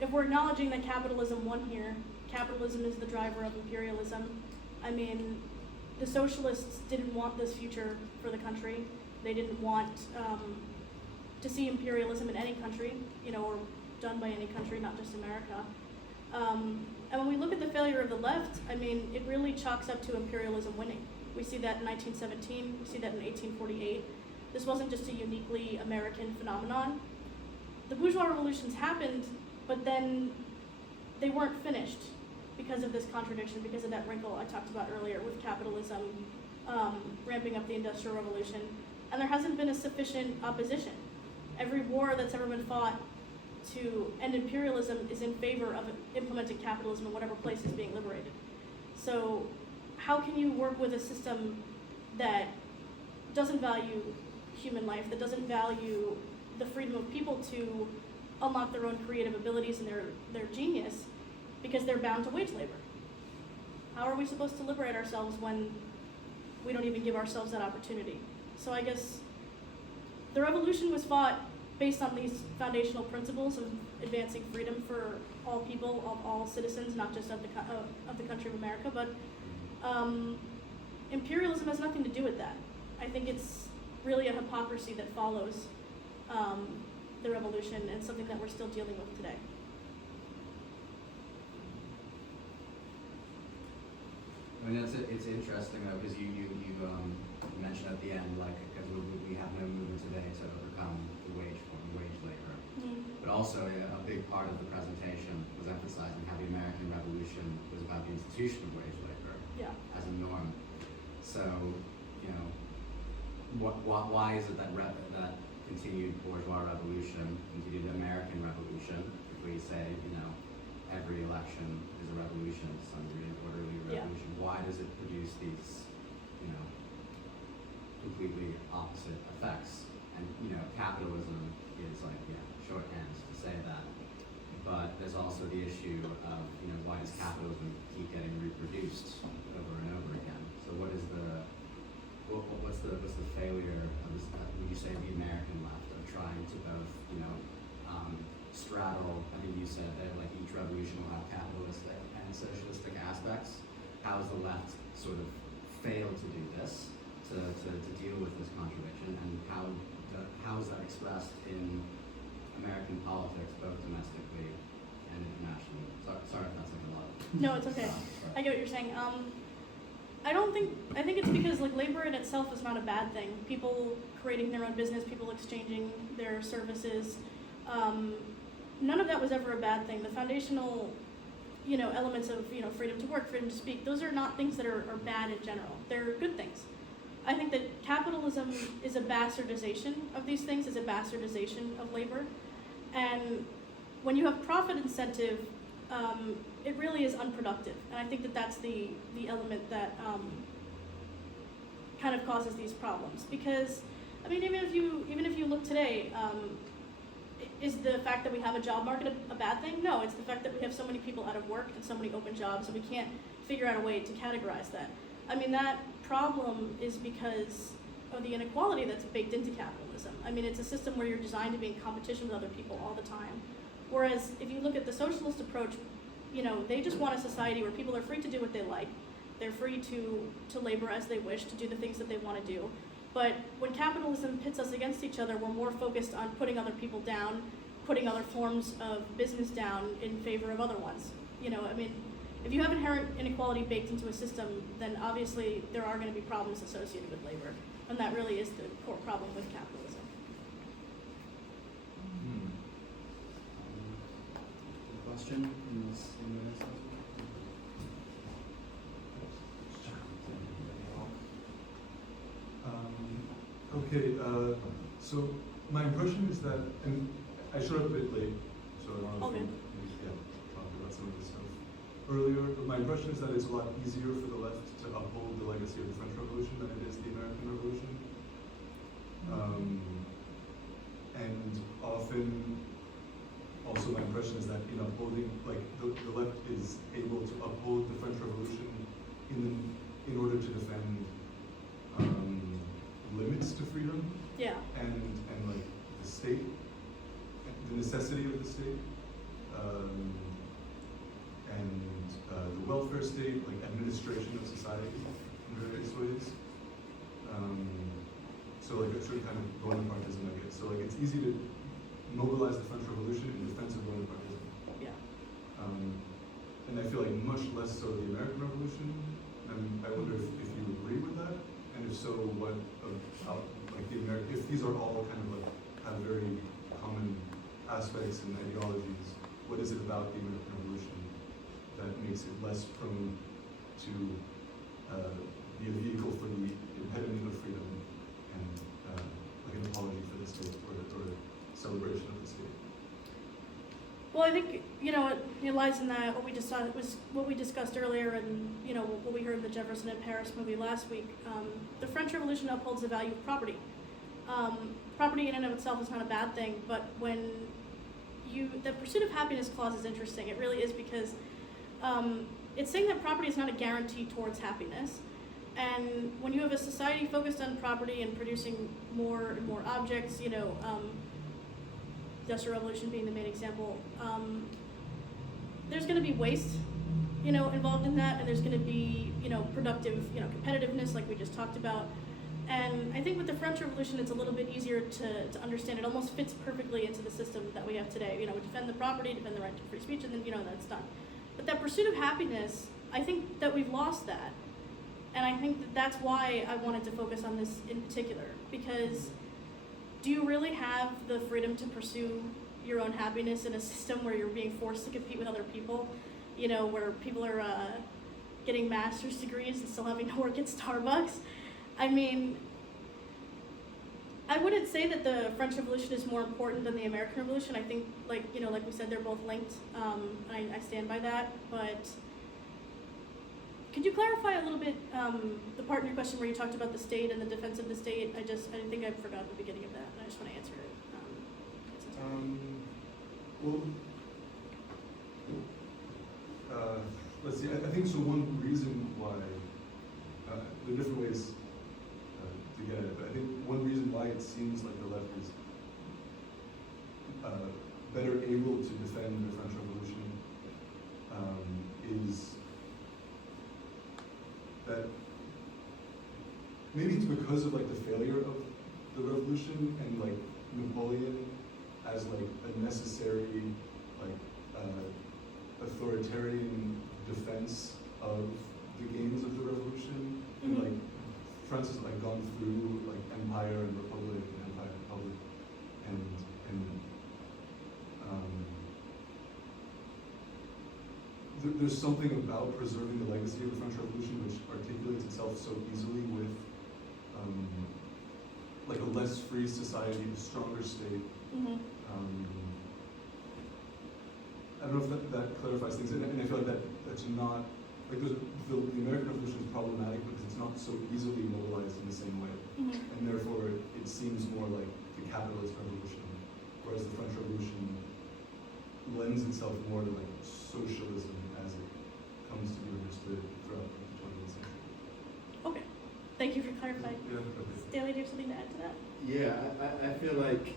if we're acknowledging that capitalism won here, capitalism is the driver of imperialism. The socialists didn't want this future for the country. They didn't want to see imperialism in any country, or done by any country, not just America. And when we look at the failure of the left, it really chalks up to imperialism winning. We see that in 1917, we see that in 1848. This wasn't just a uniquely American phenomenon. The bourgeois revolutions happened, but then they weren't finished because of this contradiction, because of that wrinkle I talked about earlier with capitalism ramping up the Industrial Revolution. And there hasn't been a sufficient opposition. Every war that's ever been fought to end imperialism is in favor of implementing capitalism in whatever place is being liberated. So how can you work with a system that doesn't value human life, that doesn't value the freedom of people to unlock their own creative abilities and their genius, because they're bound to wage labor? How are we supposed to liberate ourselves when we don't even give ourselves that opportunity? So I guess the revolution was fought based on these foundational principles of advancing freedom for all people, all citizens, not just of the country of America. But imperialism has nothing to do with that. I think it's really a hypocrisy that follows the revolution, and something that we're still dealing with today. It's interesting though, because you mentioned at the end, like, because we have no movement today to overcome the wage labor. But also a big part of the presentation was emphasizing how the American Revolution was about the institution of wage labor as a norm. So, why is it that that continued bourgeois revolution, continued American Revolution, if we say, every election is a revolution, some degree, an orderly revolution, why does it produce these, completely opposite effects? And, capitalism is like, shorthand to say that. But there's also the issue of, why does capitalism keep getting reproduced over and over again? So what's the failure of this, would you say, the American left of trying to both, straddle, I think you said that like each revolution will have capitalistic and socialistic aspects. How has the left sort of failed to do this, to deal with this contradiction, and how is that expressed in American politics, both domestically and internationally? Sorry if that's like a lot. No, it's okay. I get what you're saying. I think it's because like labor in itself is not a bad thing. People creating their own business, people exchanging their services, none of that was ever a bad thing. The foundational, elements of, freedom to work, freedom to speak, those are not things that are bad in general. They're good things. I think that capitalism is a bastardization of these things, is a bastardization of labor. And when you have profit incentive, it really is unproductive. And I think that that's the element that kind of causes these problems. Because, I mean, even if you look today, is the fact that we have a job market a bad thing? No, it's the fact that we have so many people out of work and so many open jobs, and we can't figure out a way to categorize that. I mean, that problem is because of the inequality that's baked into capitalism. I mean, it's a system where you're designed to be in competition with other people all the time. Whereas if you look at the socialist approach, they just want a society where people are free to do what they like. They're free to labor as they wish, to do the things that they want to do. But when capitalism pits us against each other, we're more focused on putting other people down, putting other forms of business down in favor of other ones. I mean, if you have inherent inequality baked into a system, then obviously there are going to be problems associated with labor. And that really is the core problem with capitalism. Question? Okay, so my impression is that, and I showed up a bit late, so I don't know if we talked about some of this stuff earlier, but my impression is that it's a lot easier for the left to uphold the legacy of the French Revolution than it is the American Revolution. And often, also my impression is that in upholding, like the left is able to uphold the French Revolution in order to defend limits to freedom. Yeah. And like the state, the necessity of the state, and the welfare state, like administration of society in various ways. So like a certain kind of Bonapartism, I guess. So like it's easy to mobilize the French Revolution in defense of Bonapartism. Yeah. And I feel like much less so the American Revolution. And I wonder if you agree with that, and if so, what about like if these are all kind of like have very common aspects and ideologies, what is it about the American Revolution that makes it less prone to be a vehicle for the impediment of freedom and like an apology for the state or a celebration of the state? Well, I think, it lies in that what we just saw, it was what we discussed earlier and, what we heard in the Jefferson in Paris movie last week. The French Revolution upholds the value of property. Property in and of itself is not a bad thing, but when the pursuit of happiness clause is interesting. It really is because it's saying that property is not a guarantee towards happiness. And when you have a society focused on property and producing more and more objects, Industrial Revolution being the main example, there's going to be waste, involved in that, and there's going to be, productive, competitiveness, like we just talked about. And I think with the French Revolution, it's a little bit easier to understand. It almost fits perfectly into the system that we have today. We defend the property, defend the right to free speech, and then, that's done. But that pursuit of happiness, I think that we've lost that. And I think that that's why I wanted to focus on this in particular, because do you really have the freedom to pursue your own happiness in a system where you're being forced to compete with other people, where people are getting master's degrees and still having to work at Starbucks? I mean, I wouldn't say that the French Revolution is more important than the American Revolution. I think, like we said, they're both linked. I stand by that, but could you clarify a little bit the part in your question where you talked about the state and the defense of the state? I think I forgot the beginning of that, and I just want to answer it. Let's see. I think so. One reason why there are different ways to get at it, but I think one reason why it seems like the left is better able to defend the French Revolution is that maybe it's because of like the failure of the revolution and like Napoleon as like a necessary like authoritarian defense of the gains of the revolution. And Mhm. like France has like gone through like empire and republic and empire and republic, and there's something about preserving the legacy of the French Revolution which articulates itself so easily with like a less free society, a stronger state. Mhm. I don't know if that clarifies things, and I feel like that's not, like the American Revolution is problematic because it's not so easily mobilized in the same way, Mhm. and therefore it seems more like the capitalist revolution, whereas the French Revolution lends itself more to like socialism as it comes to be understood throughout the 20th century. Okay. Thank you for clarifying. Yeah, okay. Stanley, do you have something to add to that? Yeah, I feel like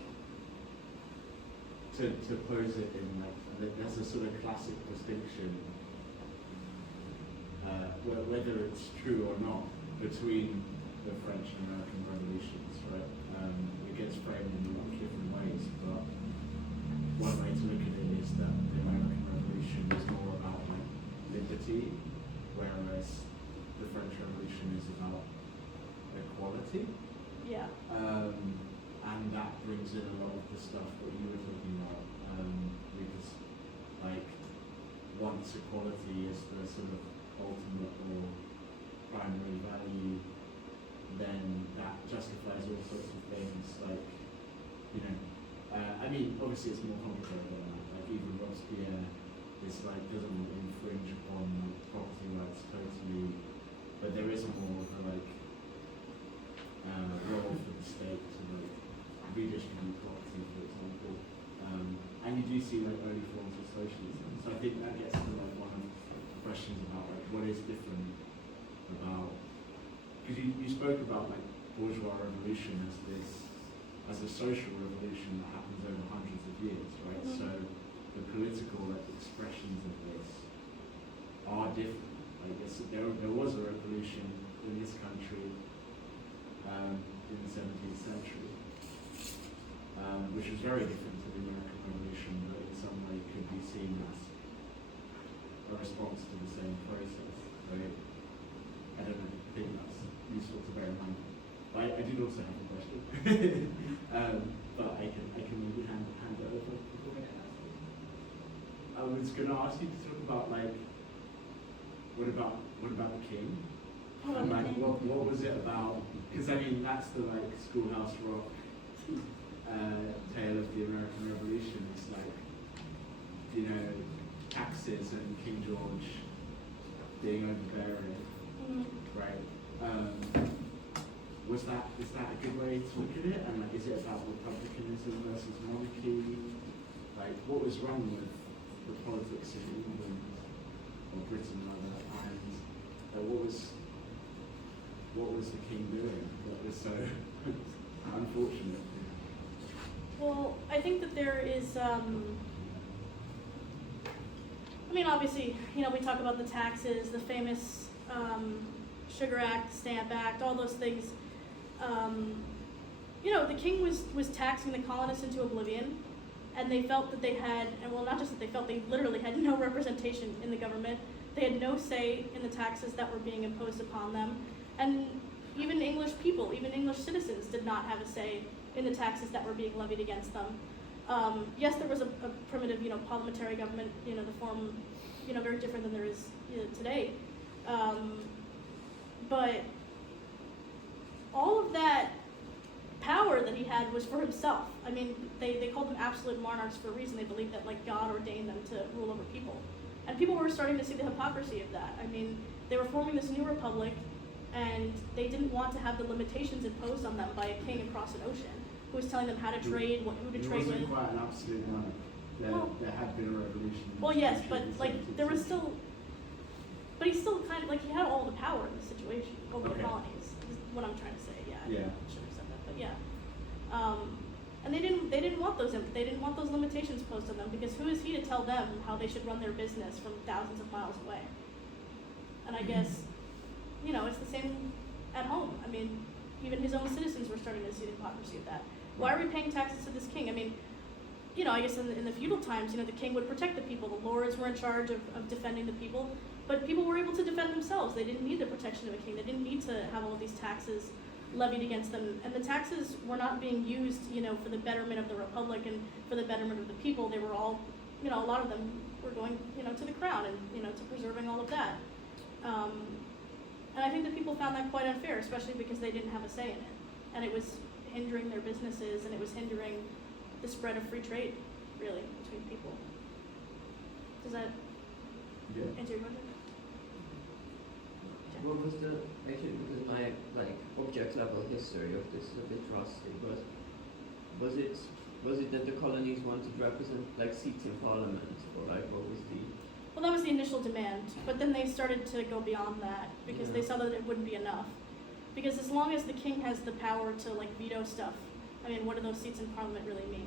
to pose it in like, there's a sort of classic distinction, whether it's true or not, between the French and American revolutions, right? It gets framed in a lot of different ways, but one way to look at it is that the American Revolution is more about like liberty, whereas the French Revolution is about equality. Yeah. And that brings in a lot of the stuff that you were talking about, because like once equality is the sort of ultimate or primary value, then that justifies all sorts of things like, you know, I mean, obviously it's more complicated than that. Like even Robespierre is like doesn't infringe upon like, property rights totally, but there is more of a like role for the state to like redistribute property, for example. And you do see like early forms of socialism. So I think that gets to like one of the questions about like what is different about, because you spoke about like bourgeois revolution as this, as a social revolution that happens over hundreds of years, right? Mhm. So the political like expressions of this are different. Like there was a revolution in this country in the 17th century, which was very different to the American Revolution, but in some way could be seen as a response to the same process. Right? I don't know, I think that's useful to bear in mind. But I did also have a question, but I can maybe hand it over. I was going to ask you to talk about like, what about the king? And like, what was it about? Because I mean, that's the like Schoolhouse Rock tale of the American Revolution. It's like, you know, taxes and King George being overbearing, Mhm. right? Is that a good way to look at it? And like, is it about republicanism versus monarchy? Like, what was wrong with the politics of England or Britain rather? And what was the king doing that was so unfortunate? Well, I think that there is, I mean, obviously, you know, we talk about the taxes, the famous Sugar Act, Stamp Act, all those things. You know, the king was taxing the colonists into oblivion, and they felt that they had, and well, not just that they felt, they literally had no representation in the government. They had no say in the taxes that were being imposed upon them. And even English people, even English citizens did not have a say in the taxes that were being levied against them. Yes, there was a primitive, you know, parliamentary government, you know, the form, you know, very different than there is, you know, today. But all of that power that he had was for himself. I mean, they called them absolute monarchs for a reason. They believed that like God ordained them to rule over people. And people were starting to see the hypocrisy of that. I mean, they were forming this new republic, and they didn't want to have the limitations imposed on them by a king across an ocean who was telling them how to trade, who to trade with. It wasn't quite an absolute monarch. There had been a revolution. Well, yes, but like there was still, but he still kind of like he had all the power in the situation over the Okay. colonies. Is what I'm trying to say. Yeah. Yeah. I should have said that, but yeah. And they didn't want those limitations posed on them, because who is he to tell them how they should run their business from thousands of miles away? And I guess, you know, it's the same at home. I mean, even his own citizens were starting to see the hypocrisy of that. Why are we paying taxes to this king? I mean, you know, I guess in the feudal times, you know, the king would protect the people. The lords were in charge of defending the people. But people were able to defend themselves. They didn't need the protection of a king. They didn't need to have all of these taxes levied against them. And the taxes were not being used, for the betterment of the republic and for the betterment of the people. They were all, a lot of them were going, to the crown and, to preserving all of that. And I think that people found that quite unfair, especially because they didn't have a say in it. And it was hindering their businesses, and it was hindering the spread of free trade, really, between people. Does that answer your question? What was the, actually, because my object level history of this is a bit rusty, but was it that the colonies wanted to represent seats in parliament, or what was the? Well, that was the initial demand, but then they started to go beyond that because they saw that it wouldn't be enough. Because as long as the king has the power to veto stuff, what do those seats in parliament really mean?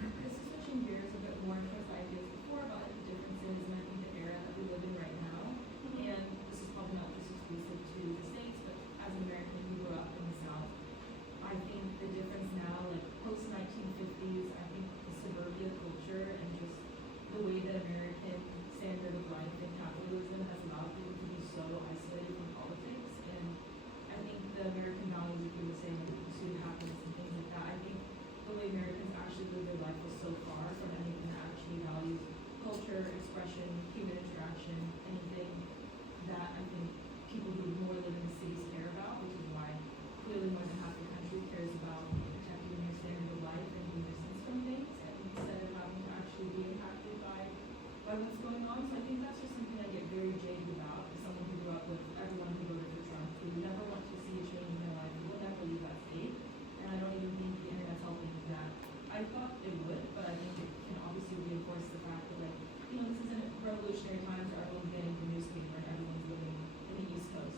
This is switching gears a bit more towards ideas before about the differences and I think the era that we live in right now. And this is probably not just exclusive to the States, but as an American who grew up in the South, I think the difference now, post 1950s, I think the suburbia culture and just the way that American standard of life and capitalism has allowed people to be so isolated from politics. And I think the American values, if you were saying, the pursuit of happiness and things like that, I think the way Americans actually live their life is so far from anything that actually values culture, expression, human interaction, anything that I think people who more live in the cities care about, which is why clearly more than half the country cares about protecting their standard of life and being distanced from things instead of having to actually be impacted by what's going on. So I think that's just something I get very jaded about as someone who grew up with everyone who voted for Trump, who never want to see a change in their life, who will never leave that state. And I don't even think the internet's helping that. I thought it would, but I think it can obviously reinforce the fact that this isn't revolutionary times where everyone's getting the newspaper and everyone's living in the East Coast.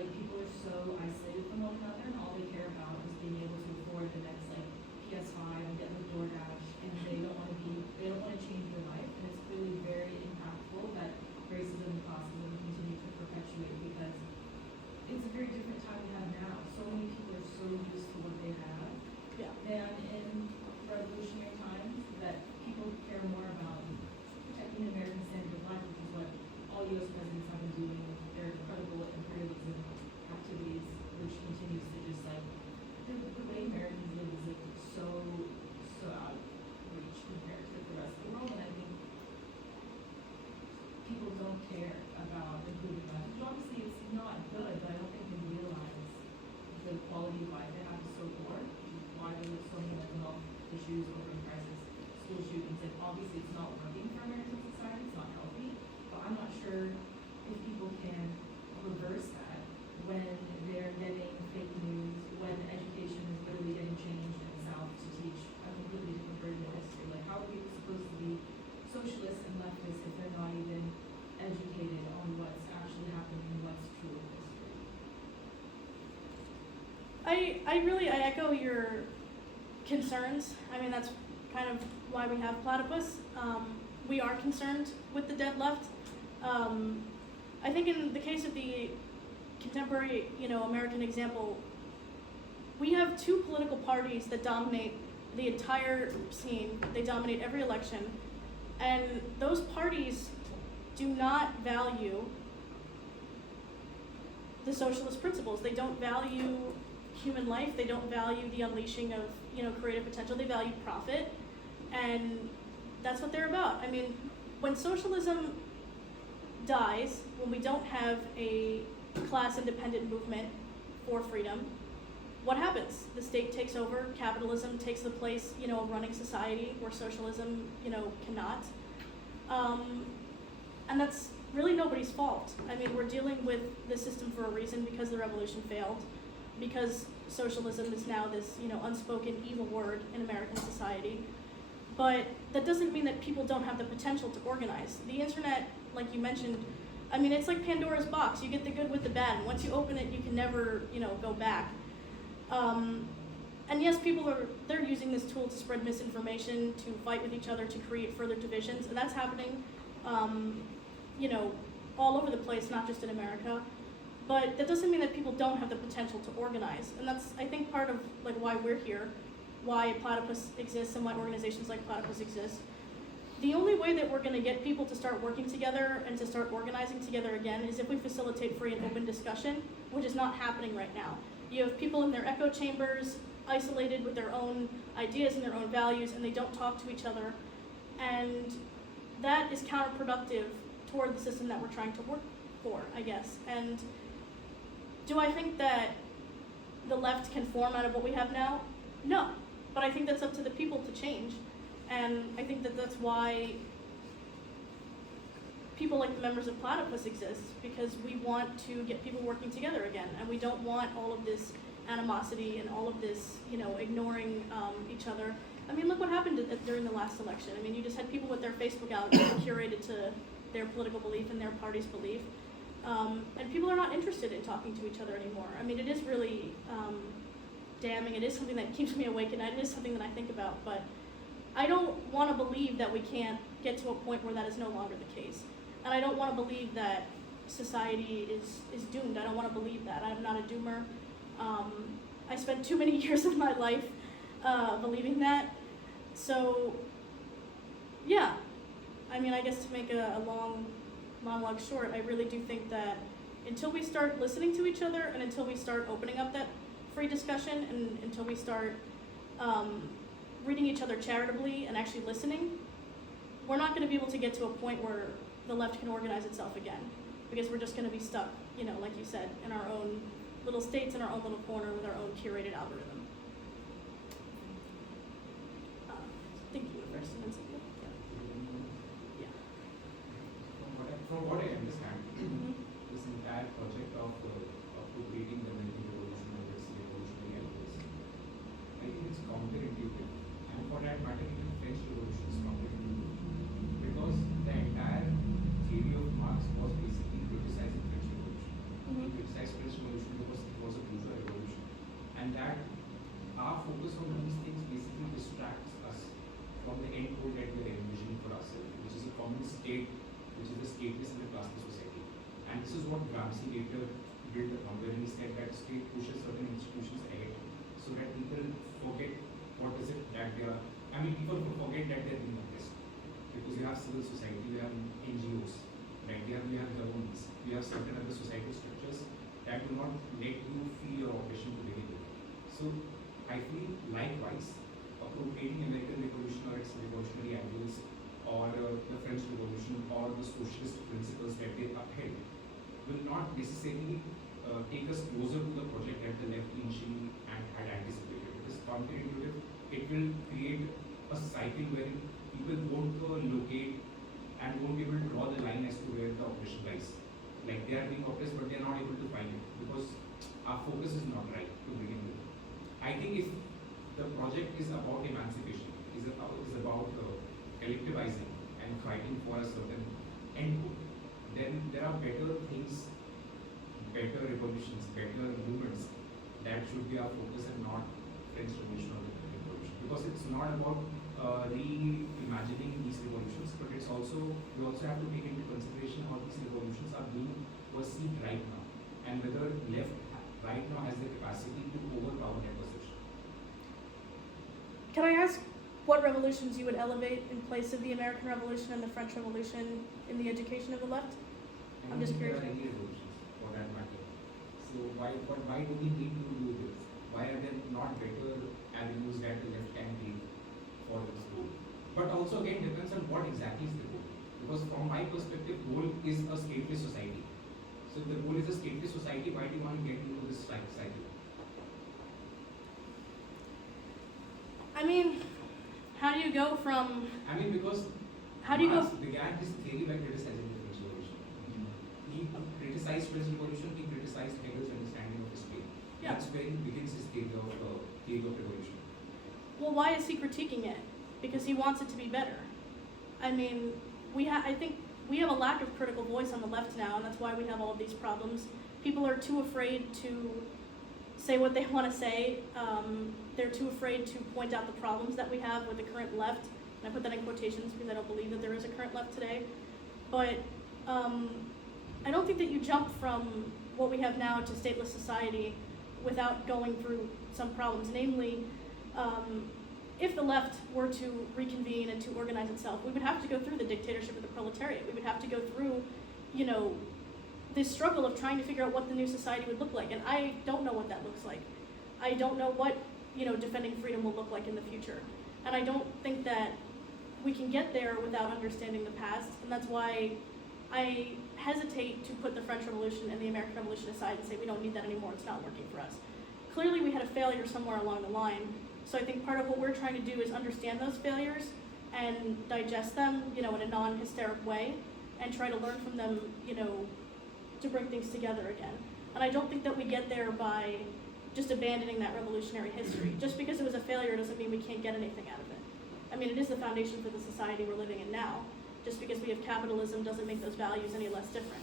People are so isolated from one another and all they care about is being able to afford the next PS5 and get the DoorDash, and they don't want to change their life. And it's clearly very impactful that racism and classism continue to perpetuate because it's a very different time we have now. So many people are so used to what they have than in revolutionary times that people care more about protecting the American standard of life, which is what all U.S. presidents have been doing with their incredible imperialism activities, which continues to just the way Americans live is so out of reach compared to the rest of the world. And I think people don't care about improving life, which obviously it's not good, but I don't think they realize the quality of life they have is so poor, which is why there are so many mental health issues, opioid crisis, school shootings, and obviously it's not working for American society, it's not healthy, but I'm not sure if people can reverse that when they're getting fake news, when education is literally getting changed in the South to teach a completely different version of history. How are people supposed to be socialists and leftists if they're not even educated on what's actually happening and what's true in history? I echo your concerns. That's kind of why we have Platypus. We are concerned with the dead left. I think in the case of the contemporary, American example, we have two political parties that dominate the entire scene. They dominate every election, and those parties do not value the socialist principles. They don't value human life. They don't value the unleashing of, creative potential. They value profit, and that's what they're about. When socialism dies, when we don't have a class-independent movement for freedom, what happens? The state takes over, capitalism takes the place, of running society where socialism, cannot. And that's really nobody's fault. We're dealing with the system for a reason because the revolution failed, because socialism is now this, unspoken evil word in American society. But that doesn't mean that people don't have the potential to organize. The internet, like you mentioned, it's like Pandora's box. You get the good with the bad, and once you open it, you can never, go back. And yes, they're using this tool to spread misinformation, to fight with each other, to create further divisions, and that's happening, all over the place, not just in America. But that doesn't mean that people don't have the potential to organize, and that's, I think, part of why we're here, why Platypus exists, and why organizations like Platypus exist. the only way that we're going to get people to start working together and to start organizing together again is if we facilitate free and open discussion, which is not happening right now. You have people in their echo chambers, isolated with their own ideas and their own values, and they don't talk to each other. And that is counterproductive toward the system that we're trying to work for, I guess. And do I think that the left can form out of what we have now? No. But I think that's up to the people to change. And I think that that's why people like the members of Platypus exist, because we want to get people working together again, and we don't want all of this animosity and all of this, ignoring each other. I mean, look what happened during the last election. I mean, you just had people with their Facebook accounts curated to their political belief and their party's belief, and people are not interested in talking to each other anymore. I mean, it is really damning. It is something that keeps me awake at night. It is something that I think about, but I don't want to believe that we can't get to a point where that is no longer the case. And I don't want to believe that society is doomed. I don't want to believe that. I'm not a doomer. I spent too many years of my life believing that. So, yeah. I mean, I guess to make a long monologue short, I really do think that until we start listening to each other and until we start opening up that free discussion and until we start reading each other charitably and actually listening, we're not going to be able to get to a point where the left can organize itself again, because we're just going to be stuck, like you said, in our own little states, in our own little corner with our own curated algorithm. Thank you first, and then something. Yeah. From what I understand, this entire project of appropriating the American Revolution and its revolutionary elements, I think it's counterintuitive. And for that matter, even French Revolution is counterintuitive. Because the entire theory of Marx was basically criticizing French Revolution. He criticized French Revolution because it was a bourgeois revolution. And that our focus on these things basically distracts us from the end goal that we are envisioning for ourselves, which is a common state, which is the stateless and the classless society. And this is what Gramsci later did when he said that state pushes certain institutions ahead so that people forget what is it that they are. I mean, people forget that they are being oppressed. Because you have civil society, you have NGOs, right? You have governments, you have certain other societal structures that do not let you feel your oppression to begin with. So I feel likewise, appropriating American Revolution or its revolutionary ideals, or the French Revolution, or the socialist principles that they upheld, will not necessarily take us closer to the project that the left initially had anticipated. It is counterintuitive. It will create a cycle wherein people won't locate and won't be able to draw the line as to where the oppression lies. Like they are being oppressed, but they are not able to find it because our focus is not right to begin with. I think if the project is about emancipation, is about collectivizing and fighting for a certain end goal, then there are better things, better revolutions, better movements that should be our focus and not French Revolution or the Revolution. Because it's not about reimagining these revolutions, but we also have to take into consideration how these revolutions are being perceived right now, and whether left right now has the capacity to overpower that perception. Can I ask what revolutions you would elevate in place of the American Revolution and the French Revolution in the education of the left? I'm just curious. There are any revolutions for that matter. So why do we need to do this? Why are there not better avenues that the left can take for this goal? But also again depends on what exactly is the goal. Because from my perspective, goal is a stateless society. So if the goal is a stateless society, why do you want to get into this cycle? I mean, how do you go from? I mean, because how do you Marx go? began his theory by criticizing the French Revolution. He criticized French Revolution. He criticized Hegel's understanding of history. Yeah. That's where he begins his theory of revolution. Well, why is he critiquing it? Because he wants it to be better. I mean, I think we have a lack of critical voice on the left now, and that's why we have all of these problems. People are too afraid to say what they want to say. They're too afraid to point out the problems that we have with the current left. And I put that in quotations because I don't believe that there is a current left today. But I don't think that you jump from what we have now to stateless society without going through some problems. Namely, if the left were to reconvene and to organize itself, we would have to go through the dictatorship of the proletariat. We would have to go through, you know, this struggle of trying to figure out what the new society would look like. And I don't know what that looks like. I don't know what, you know, defending freedom will look like in the future. And I don't think that we can get there without understanding the past. And that's why I hesitate to put the French Revolution and the American Revolution aside and say we don't need that anymore, it's not working for us. Clearly we had a failure somewhere along the line. So I think part of what we're trying to do is understand those failures and digest them, you know, in a non-hysteric way, and try to learn from them, you know, to bring things together again. And I don't think that we get there by just abandoning that revolutionary history. Just because it was a failure doesn't mean we can't get anything out of it. I mean, it is the foundation for the society we're living in now. Just because we have capitalism doesn't make those values any less different.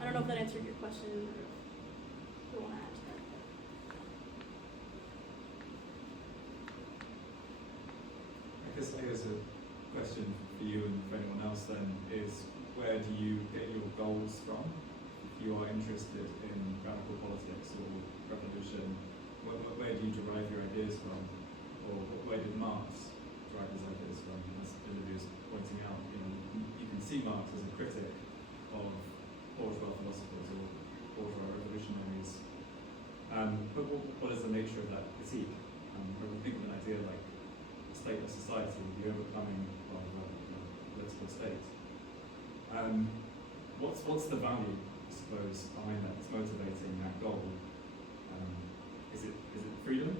I don't know if that answered your question, or if you want to add to that. I guess a question for you and for anyone else then is, where do you get your goals from? If you are interested in radical politics or revolution, where do you derive your ideas from? Or where did Marx derive his ideas from? As Olivia was pointing out, you know, you can see Marx as a critic of bourgeois philosophers or bourgeois revolutionaries. But what is the nature of that critique? When we think of an idea like a stateless society, the overcoming of a political state, what's the value, I suppose, behind that? That's motivating that goal. Is it freedom?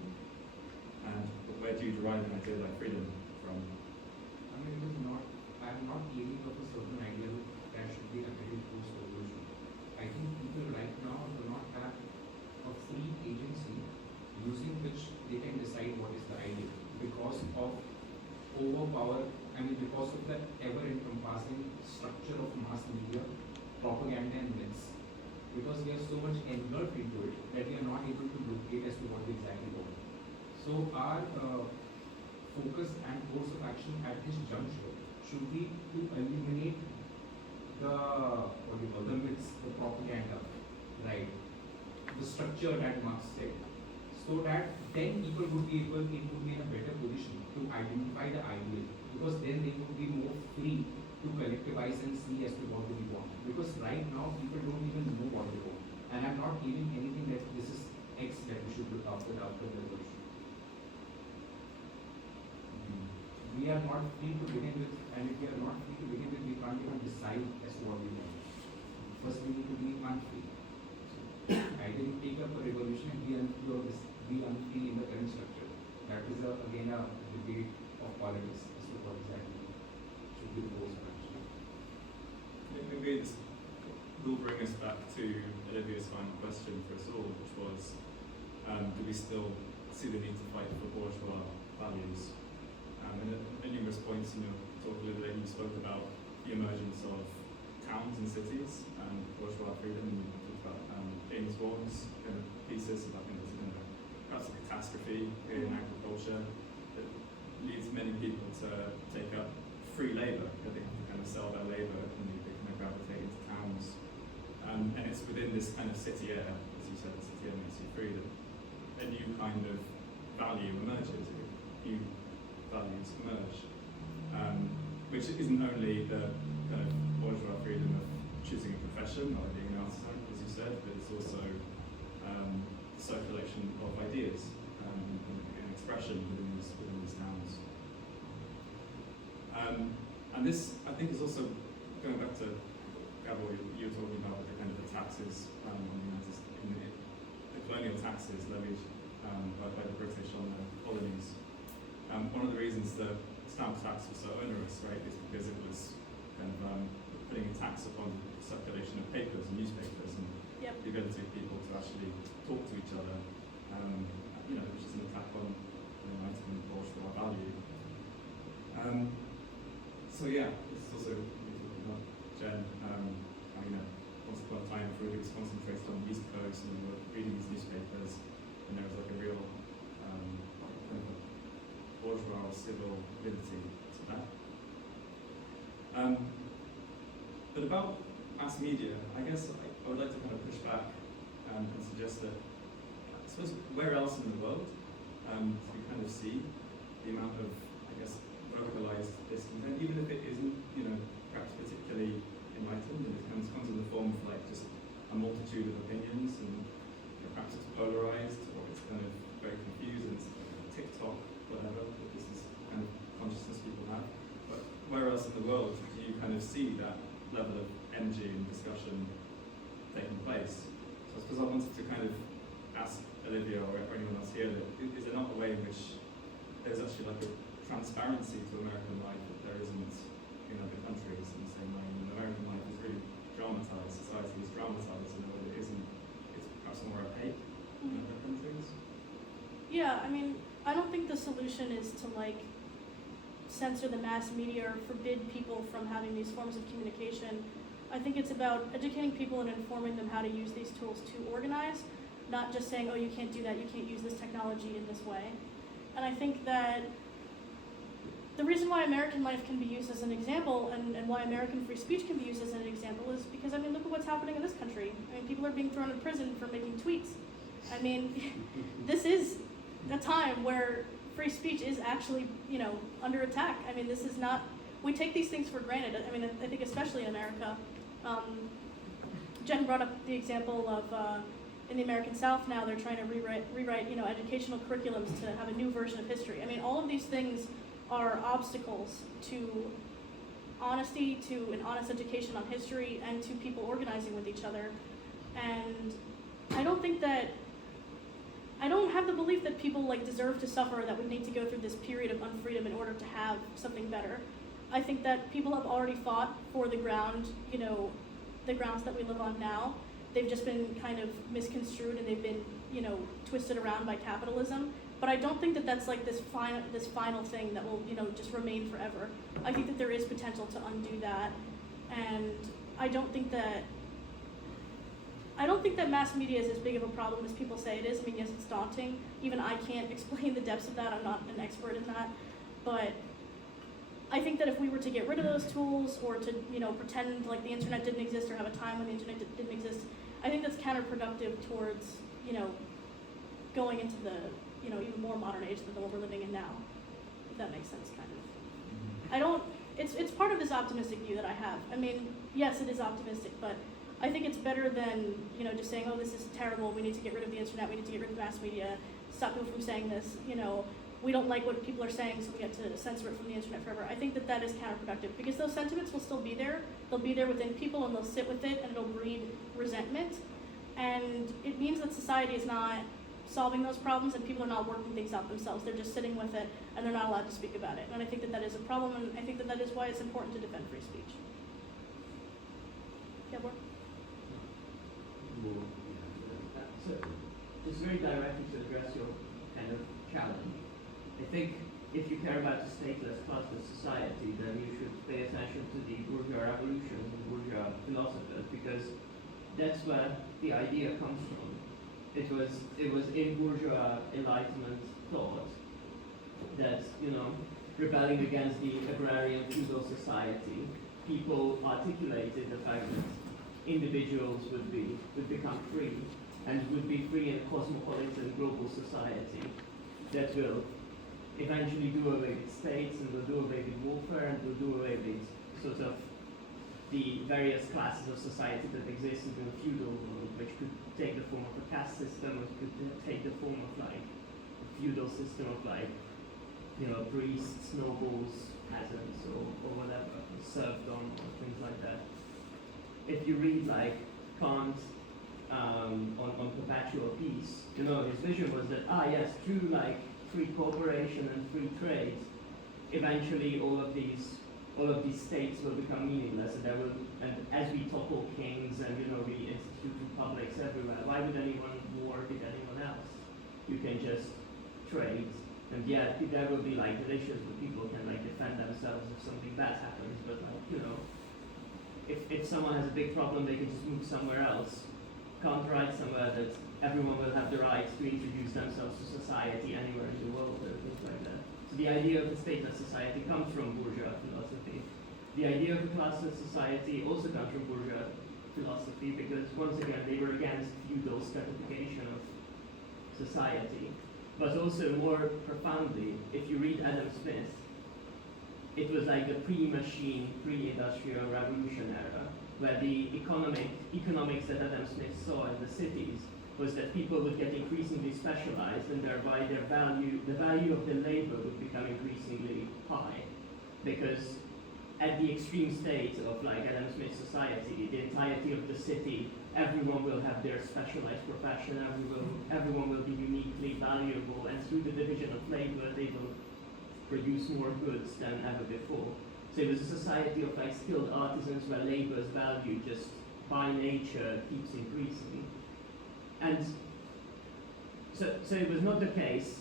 And where do you derive an idea like freedom from? I mean, it is not, I am not aiming of a certain ideal that should be appealed post-revolution. I think people right now do not have a free agency using which they can decide what is the ideal because of because of the ever-encompassing structure of mass media, propaganda and myths. Because we are so much engulfed into it that we are not able to locate as to what we exactly want. So our focus and course of action at this juncture should be to eliminate the myths, the propaganda, right? The structure that Marx said, so that then people would be able, it would be in a better position to identify the ideal, because then they would be more free to collectivize and see as to what do we want. Because right now people don't even know what they want, and I'm not giving anything that this is X that we should look after the revolution. We are not free to begin with, and if we are not free to begin with, we can't even decide as to what we want. First, we need to be unfree. I didn't take up a revolution and be unfree in the current structure. That is again a debate of politics as to what exactly should be the course of action. Maybe this will bring us back to Olivia's final question for us all, which was, do we still see the need to fight for bourgeois values? And at numerous points in your talk, Olivia, you spoke about the emergence of towns and cities and bourgeois freedom. You talked about James Vaughan's kind of thesis about perhaps a catastrophe in agriculture that leads many people to take up free labour. They have to kind of sell their labour and they kind of gravitate into towns. And it's within this kind of city air, as you said, the city air makes you free, that a new kind of value emerges. New values emerge, which isn't only the kind of bourgeois freedom of choosing a profession or being an artisan, as you said, but it's also circulation of ideas and expression within these towns. And this, I think, is also going back to Gabor, you were talking about the kind of the taxes on the United States, the colonial taxes levied by the British on the colonies. One of the reasons the stamp tax was so onerous, right, is because it was kind of putting a tax upon the circulation of papers and newspapers and the ability of people to actually talk to each other, which is an attack on Enlightenment bourgeois value. So yeah, this is also talking about Jen. Once upon a time, Fredrick was concentrated on the East Coast, and we were reading these newspapers, and there was like a real kind of a bourgeois civil liberty to that. But about mass media, I guess I would like to kind of push back and suggest that, I suppose, where else in the world to kind of see the amount of, I guess, radicalized discontent, even if it isn't, you know, perhaps particularly enlightened, and it comes in the form of like just a multitude of opinions, and you know, perhaps it's polarized, or it's kind of very confused, and it's TikTok, whatever, but this is kind of consciousness people have. But where else in the world do you kind of see that level of energy and discussion taking place? So I suppose I wanted to kind of ask Olivia or anyone else here, that is there not a way in which there's actually like a transparency to American life that there isn't in other countries, in the same way? American life is really dramatized, society is dramatized in a way that isn't, it's perhaps more opaque in other countries. Yeah, I mean, I don't think the solution is to like censor the mass media or forbid people from having these forms of communication. I think it's about educating people and informing them how to use these tools to organize, not just saying, oh, you can't do that, you can't use this technology in this way. And I think that the reason why American life can be used as an example, and why American free speech can be used as an example, is because, I mean, look at what's happening in this country. I mean, people are being thrown in prison for making tweets. I mean, this is a time where free speech is actually, you know, under attack. I mean, this is not, we take these things for granted. I mean, I think especially in America. Jen brought up the example of, in the American South now, they're trying to rewrite, you know, educational curriculums to have a new version of history. I mean, all of these things are obstacles to honesty, to an honest education on history, and to people organizing with each other. And I don't have the belief that people like deserve to suffer, or that we need to go through this period of unfreedom in order to have something better. I think that people have already fought for the ground, you know, the grounds that we live on now. They've just been kind of misconstrued, and they've been, you know, twisted around by capitalism. But I don't think that that's like this final thing that will, you know, just remain forever. I think that there is potential to undo that, and I don't think that mass media is as big of a problem as people say it is. I mean, yes, it's daunting. Even I can't explain the depths of that. I'm not an expert in that, but I think that if we were to get rid of those tools, or to, you know, pretend like the internet didn't exist, or have a time when the internet didn't exist, I think that's counterproductive towards, you know, going into the, you know, even more modern age than the one we're living in now. If that makes sense, kind of. It's part of this optimistic view that I have. I mean, yes, it is optimistic, but I think it's better than, you know, just saying, oh, this is terrible, we need to get rid of the internet, we need to get rid of mass media, stop people from saying this, you know, we don't like what people are saying, so we have to censor it from the internet forever. I think that that is counterproductive, because those sentiments will still be there. They'll be there within people, and they'll sit with it, and it'll breed resentment. And it means that society is not solving those problems, and people are not working things out themselves. They're just sitting with it, and they're not allowed to speak about it. And I think that that is a problem, and I think that that is why it's important to defend free speech. Gabor? So, just very directly to address your kind of challenge, I think if you care about a stateless, classless society, then you should pay attention to the bourgeois revolution and bourgeois philosophers, because that's where the idea comes from. It was in bourgeois Enlightenment thought that, you know, rebelling against the agrarian feudal society, people articulated the fact that individuals would become free, and would be free in a cosmopolitan global society that will eventually do away with states, and will do away with warfare, and will do away with sort of the various classes of society that existed in the feudal world, which could take the form of a caste system, or could take the form of like a feudal system of like, you know, priests, nobles, peasants, or whatever, serfdom, or things like that. If you read like Kant on perpetual peace, you know, his vision was that, yes, through like free cooperation and free trade, eventually all of these states will become meaningless, and as we topple kings and, you know, we institute republics everywhere, why would anyone war with anyone else? You can just trade, and yeah, there will be like militias where people can like defend themselves if something bad happens, but like, you know, if someone has a big problem, they can just move somewhere else. Can't write somewhere that everyone will have the right to introduce themselves to society anywhere in the world, or things like that. So the idea of a stateless society comes from bourgeois philosophy. The idea of a classless society also comes from bourgeois philosophy, because once again they were against feudal stratification of society. but also more profoundly, if you read Adam Smith, it was like the pre-machine, pre-industrial revolution era, where the economics that Adam Smith saw in the cities was that people would get increasingly specialized, and thereby the value of the labor would become increasingly high, because at the extreme state of like Adam Smith's society, the entirety of the city, everyone will have their specialized profession, everyone will be uniquely valuable, and through the division of labor, they will produce more goods than ever before. So it was a society of like skilled artisans where labor's value just by nature keeps increasing. And so it was not the case,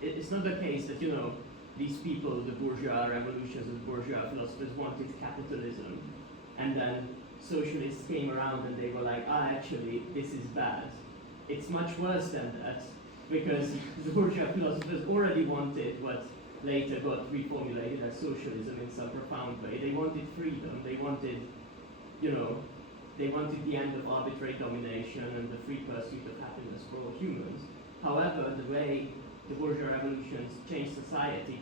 it's not the case that, you know, these people, the bourgeois revolutions and bourgeois philosophers wanted capitalism, and then socialists came around and they were like, actually, this is bad. It's much worse than that, because the bourgeois philosophers already wanted what later got reformulated as socialism in some profound way. They wanted freedom, they wanted, you know, they wanted the end of arbitrary domination and the free pursuit of happiness for all humans. However, the way the bourgeois revolutions changed society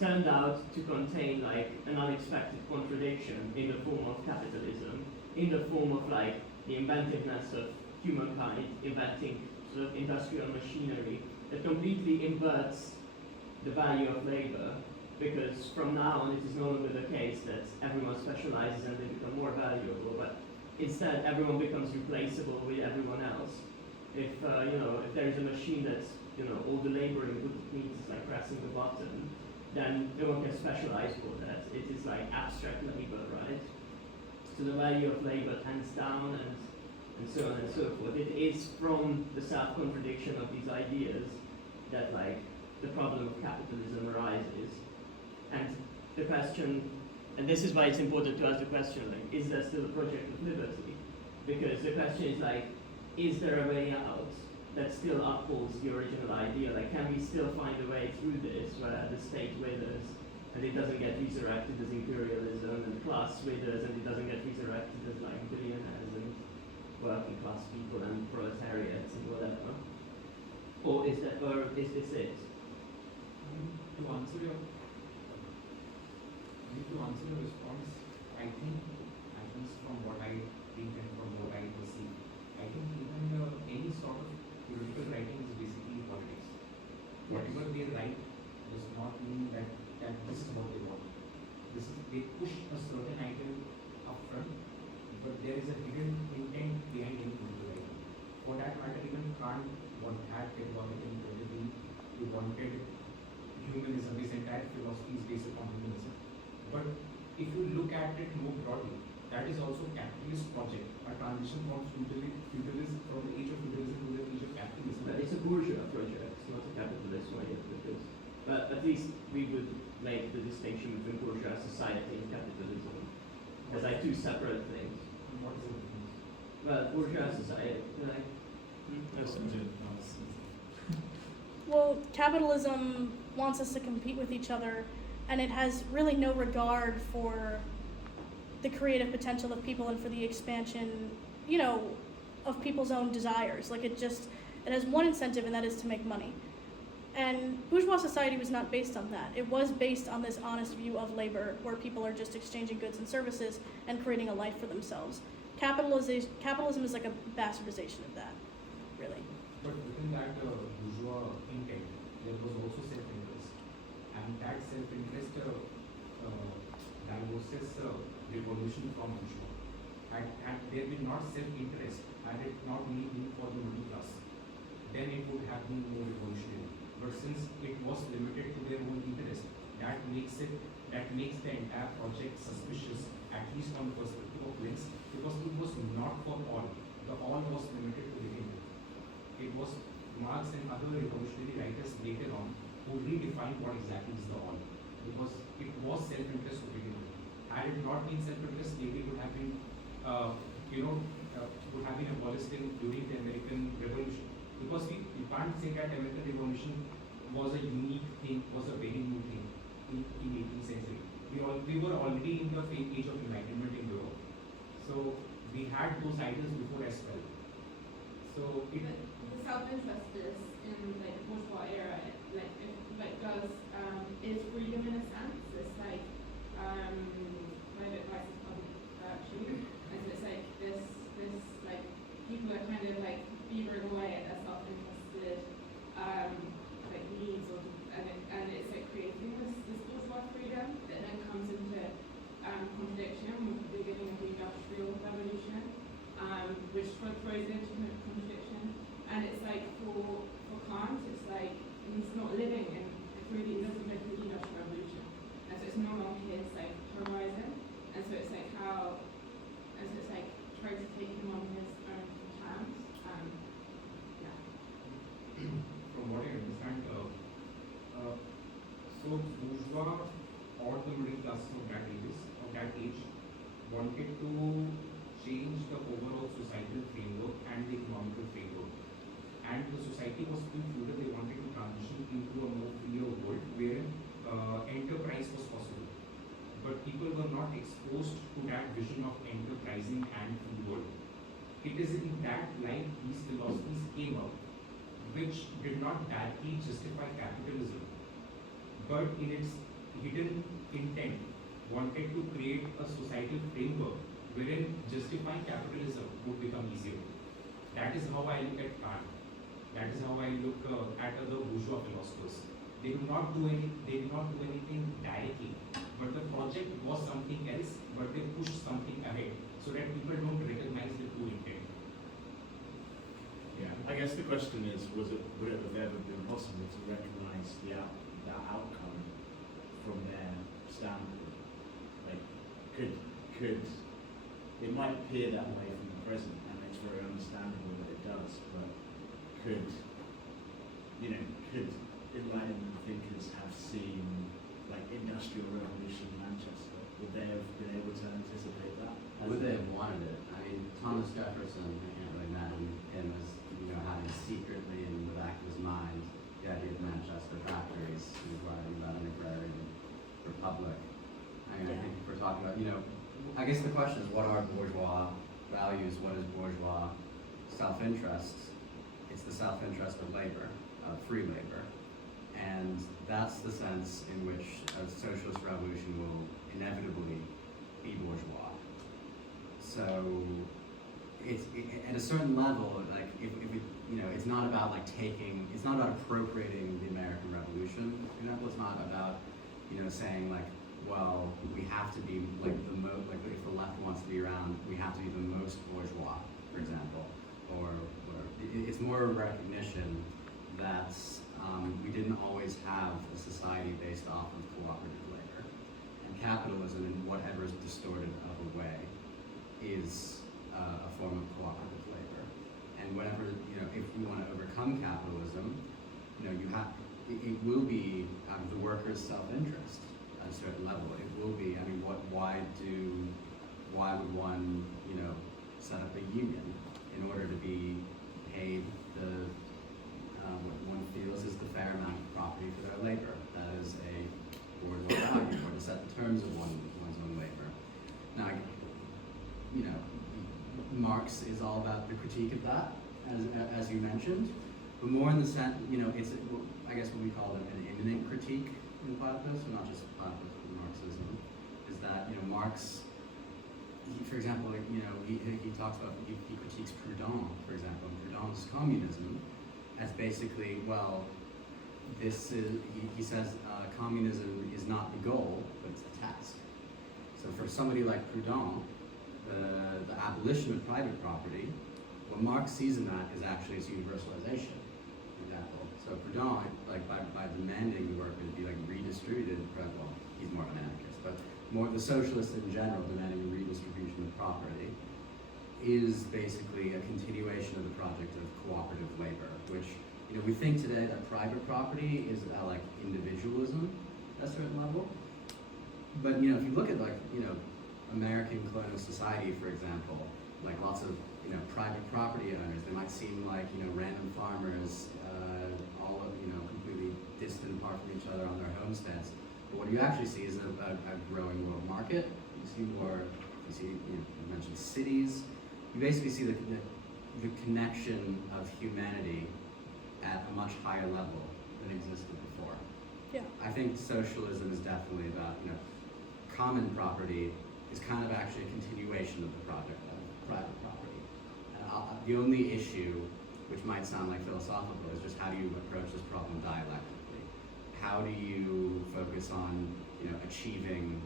turned out to contain like an unexpected contradiction in the form of capitalism, in the form of like the inventiveness of humankind, inventing sort of industrial machinery that completely inverts the value of labor, because from now on it is no longer the case that everyone specializes and they become more valuable, but instead everyone becomes replaceable with everyone else. If you know, if there is a machine that's, you know, all the laboring good needs is like pressing the button, then no one can specialize for that. It is like abstract labor, right? So the value of labor tends down and so on and so forth. It is from the self-contradiction of these ideas that like the problem of capitalism arises. And the question, and this is why it's important to ask the question, like, is there still a project of liberty? Because the question is like, is there a way out that still upholds the original idea? Like, can we still find a way through this where the state withers and it doesn't get resurrected as imperialism, and class withers and it doesn't get resurrected as like billionaires and working class people and proletariats and whatever? Or is this it? To answer your response, I think, at least from what I think and from what I perceive, I think even any sort of political writing is basically politics. Whatever they write does not mean that this is what they want. They push a certain idea up front, but there is a hidden intent behind any political writing. For that matter, even Kant had economic incredibly, he wanted humanism. His entire philosophy is based upon humanism. But if you look at it more broadly, that is also capitalist project, a transition from feudalism, from the age of feudalism to the age of capitalism. But it's a bourgeois project, it's not a capitalist one yet, because, but at least we would make the distinction between bourgeois society and capitalism as like two separate things. What is the difference? Well, bourgeois society, like, Well, capitalism wants us to compete with each other, and it has really no regard for the creative potential of people and for the expansion, you know, of people's own desires. Like it has one incentive, and that is to make money. And bourgeois society was not based on that. It was based on this honest view of labor, where people are just exchanging goods and services and creating a life for themselves. Capitalism is like a bastardization of that, really. But within that bourgeois intent, there was also self-interest. And that self-interest divorces revolution from bourgeois. And there will not self-interest, had it not only been for the middle class, then it would have been more revolutionary. But since it was limited to their own interest, that makes the entire project suspicious, at least from the perspective of Marx, because it was not for all. The all was limited to the elite. It was Marx and other revolutionary writers later on who redefined what exactly is the all, because it was self-interest to begin with. Had it not been self-interest, slavery would have been, would have been abolished during the American Revolution. Because you can't say that American Revolution was a unique thing, was a very new thing in 18th century. We were already in the age of enlightenment in Europe. So we had those ideas before as well. So it, But the self-interest is in So bourgeois or the middle classes of that age wanted to change the overall societal framework and the economical framework. And the society was still fluid, they wanted to transition into a more freer world where enterprise was possible. But people were not exposed to that vision of enterprising and free world. It is in that light these philosophies came up, which did not directly justify capitalism, but in its hidden intent wanted to create a societal framework wherein justifying capitalism would become easier. That is how I look at Kant. That is how I look at other bourgeois philosophers. They did not do anything directly, but the project was something else, but they pushed something ahead so that people don't recognize the true intent. Yeah, I guess the question is, would it have ever been possible to recognise that outcome from their standpoint? Like, could it might appear that way from the present, and it's very understandable that it does, but could Enlightenment thinkers have seen, like, Industrial Revolution in Manchester? Would they have been able to anticipate that? Would they have wanted it? I mean, Thomas Jefferson, I can't really imagine him as, having secretly in the back of his mind the idea of Manchester factories. He was writing about an agrarian republic. I mean, I think if we're talking about, I guess the question is, what are bourgeois values? What is bourgeois self-interest? It's the self-interest of labor, of free labor. And that's the sense in which a socialist revolution will inevitably be bourgeois. So at a certain level, like, if it's not about it's not about appropriating the American Revolution. For example, it's not about, saying like, well, we have to be like if the left wants to be around, we have to be the most bourgeois, for example, or it's more a recognition that we didn't always have a society based off of cooperative labor, and capitalism, in whatever distorted of a way, is a form of cooperative labor. And whenever, if we want to overcome capitalism, it will be out of the workers' self-interest at a certain level. It will be, why would one, set up a union in order to be paid what one feels is the fair amount of property for their labor? That is a bourgeois value, or to set the terms of one's own labor. Now, Marx is all about the critique of that, as you mentioned, but more in the sense, it's, I guess, what we call an immanent critique in Platypus, or not just Platypus, but Marxism, is that, Marx, for example, he talks about, he critiques Proudhon, for example, and Proudhon's communism as basically, well, this is, he says communism is not the goal, but it's the task. So for somebody like Proudhon, the abolition of private property, what Marx sees in that is actually its universalization, for example. So Proudhon, by demanding the workers be redistributed, well, he's more of an anarchist, but more the socialists in general demanding the redistribution of property, is basically a continuation of the project of cooperative labor, which, we think today that private property is about individualism at a certain level. But, if you look at American colonial society, for example, lots of, private property owners, they might seem like, random farmers, all of, completely distant apart from each other on their homesteads. But what you actually see is a growing world market. You mentioned cities. You basically see the connection of humanity at a much higher level than existed before. Yeah. I think socialism is definitely about, common property is kind of actually a continuation of the project of private property. And the only issue, which might sound philosophical, is just how do you approach this problem dialectically? How do you focus on, achieving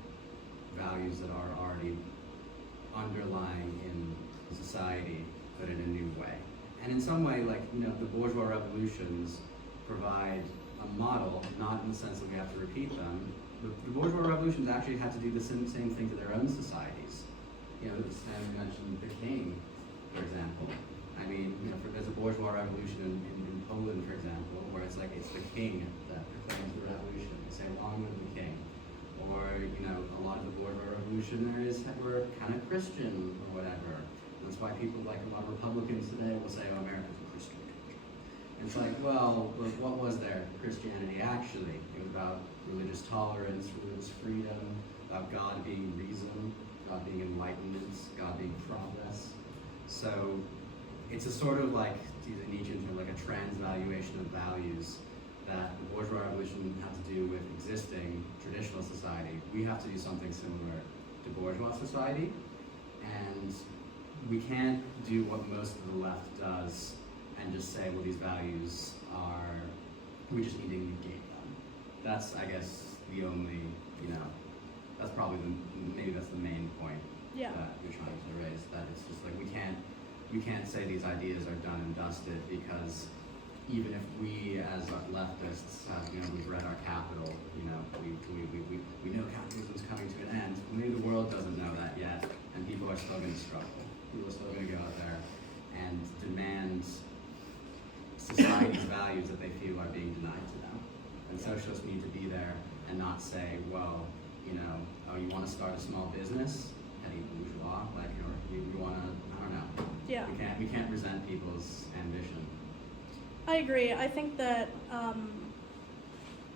values that are already underlying in society, but in a new way? And in some way, the bourgeois revolutions provide a model, not in the sense that we have to repeat them. The bourgeois revolutions actually had to do the same thing to their own societies. Sam mentioned the king, for example. There's a bourgeois revolution in Poland, for example, where it's the king that claims the revolution. They say long live the king. Or, you know, a lot of the bourgeois revolutionaries were kind of Christian or whatever. And that's why people like a lot of Republicans today will say, oh, America's a Christian country. And it's like, well, what was their Christianity actually? It was about religious tolerance, religious freedom, about God being reason, God being enlightenment, God being progress. So it's a sort of like, to use a Nietzschean term, like a transvaluation of values that the bourgeois revolution had to do with existing traditional society. We have to do something similar to bourgeois society, and we can't do what most of the left does and just say, well, these values are, we just need to negate them. That's, I guess, the only, you know, that's probably maybe that's the main point Yeah. that you're trying to raise, that it's just like, we can't say these ideas are done and dusted, because even if we as leftists have, you know, we've read our Capital, you know, we know capitalism's coming to an end. Maybe the world doesn't know that yet, and people are still going to struggle. People are still going to go out there and demand society's values that they feel are being denied to them. And socialists need to be there and not say, well, you know, oh, you want to start a small business, petty bourgeois, like, or you want to, I don't know. Yeah. We can't resent people's ambition. I agree. I think that,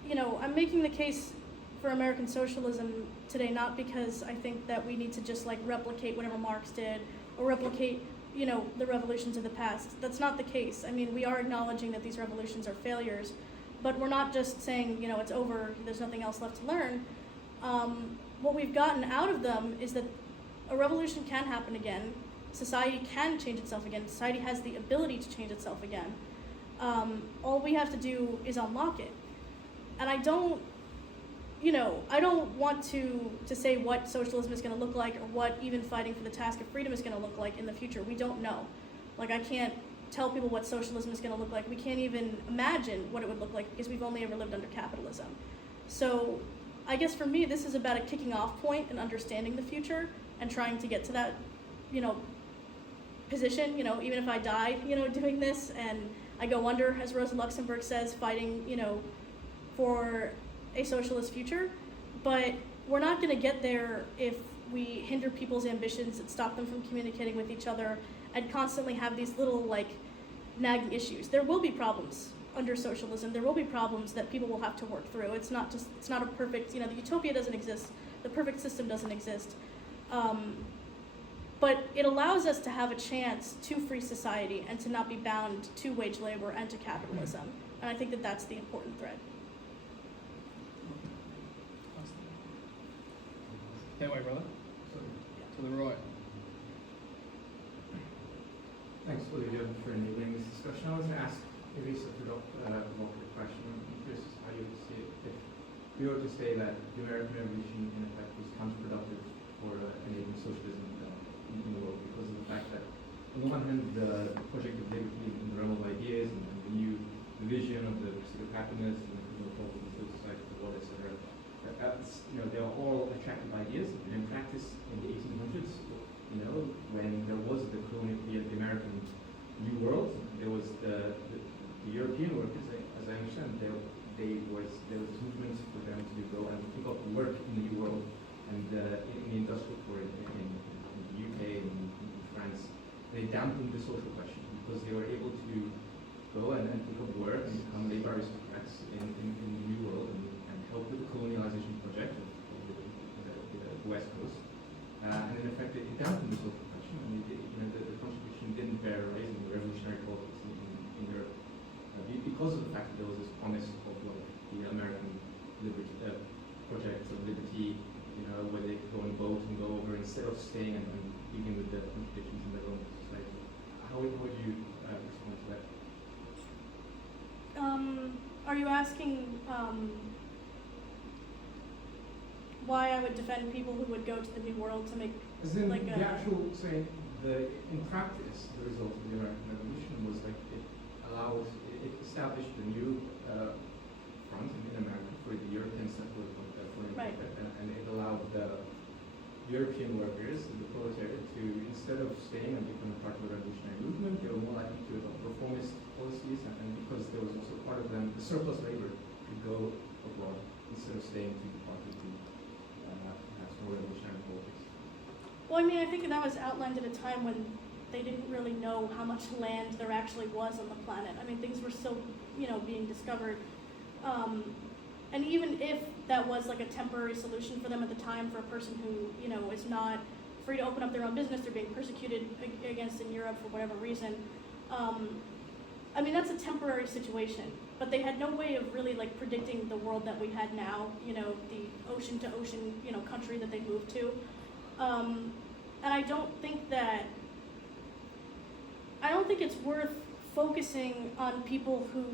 you know, I'm making the case for American socialism today not because I think that we need to just like replicate whatever Marx did or replicate, you know, the revolutions of the past. That's not the case. I mean, we are acknowledging that these revolutions are failures, but we're not just saying, you know, it's over, there's nothing else left to learn. What we've gotten out of them is that a revolution can happen again. Society can change itself again. Society has the ability to change itself again. All we have to do is unlock it. And I don't want to say what socialism is going to look like or what even fighting for the task of freedom is going to look like in the future. We don't know. Like, I can't tell people what socialism is going to look like. We can't even imagine what it would look like because we've only ever lived under capitalism. So I guess for me, this is about a kicking off point and understanding the future and trying to get to that, you know, position, you know, even if I die, you know, doing this and I go under, as Rosa Luxemburg says, fighting, you know, for a socialist future. But we're not going to get there if we hinder people's ambitions and stop them from communicating with each other and constantly have these little, like, nagging issues. There will be problems under socialism. There will be problems that people will have to work through. It's not a perfect, you know, the utopia doesn't exist. The perfect system doesn't exist. But it allows us to have a chance to free society and to not be bound to wage labor and to capitalism. And I think that that's the important thread. That way, brother. To the right. Thanks, Olivia, for enabling this discussion. I was going to ask maybe a provocative question. I'm curious how you would see it. If we were to say that the American Revolution, in effect, was counterproductive for enabling socialism in the world, because of the fact that, on the one hand, the project of liberty and the realm of ideas and the vision of the pursuit of happiness and the problems of society, the world, etc., that's, you know, they are all attractive ideas, but in practice, in the 1800s, you know, when there was the colonial, the American New World, there was the European workers, as I understand, there was movements for them to go and pick up work in the New World and in the industrial core in the UK and in France. They dampened the social question because they were able to go and pick up work and become labor aristocrats in the New World and help with the colonialization project of the West Coast. And in effect, it dampened the social question, and the contribution didn't bear raising the revolutionary politics in Europe because of the fact that there was this promise of like the American liberty project of liberty, you know, where they could go on a boat and go over instead of staying and dealing with the contradictions in their own society. How would you respond to that? Are you asking why I would defend people who would go to the New World to make As in like the actual saying, in practice, the result of the American Revolution was like it established a new front in America for the Europeans that were Right. and it allowed the European workers, the proletariat, to instead of staying and becoming part of the revolutionary movement, they were more likely to adopt reformist policies, and because there was also part of them, the surplus labor could go abroad instead of staying to part of the national revolutionary politics. Well, I mean, I think that was outlined at a time when they didn't really know how much land there actually was on the planet. I mean, things were still, being discovered. And even if that was like a temporary solution for them at the time, for a person who, is not free to open up their own business, they're being persecuted against in Europe for whatever reason. I mean, that's a temporary situation, but they had no way of really like predicting the world that we had now, the ocean to ocean, country that they moved to. And I don't think it's worth focusing on people who,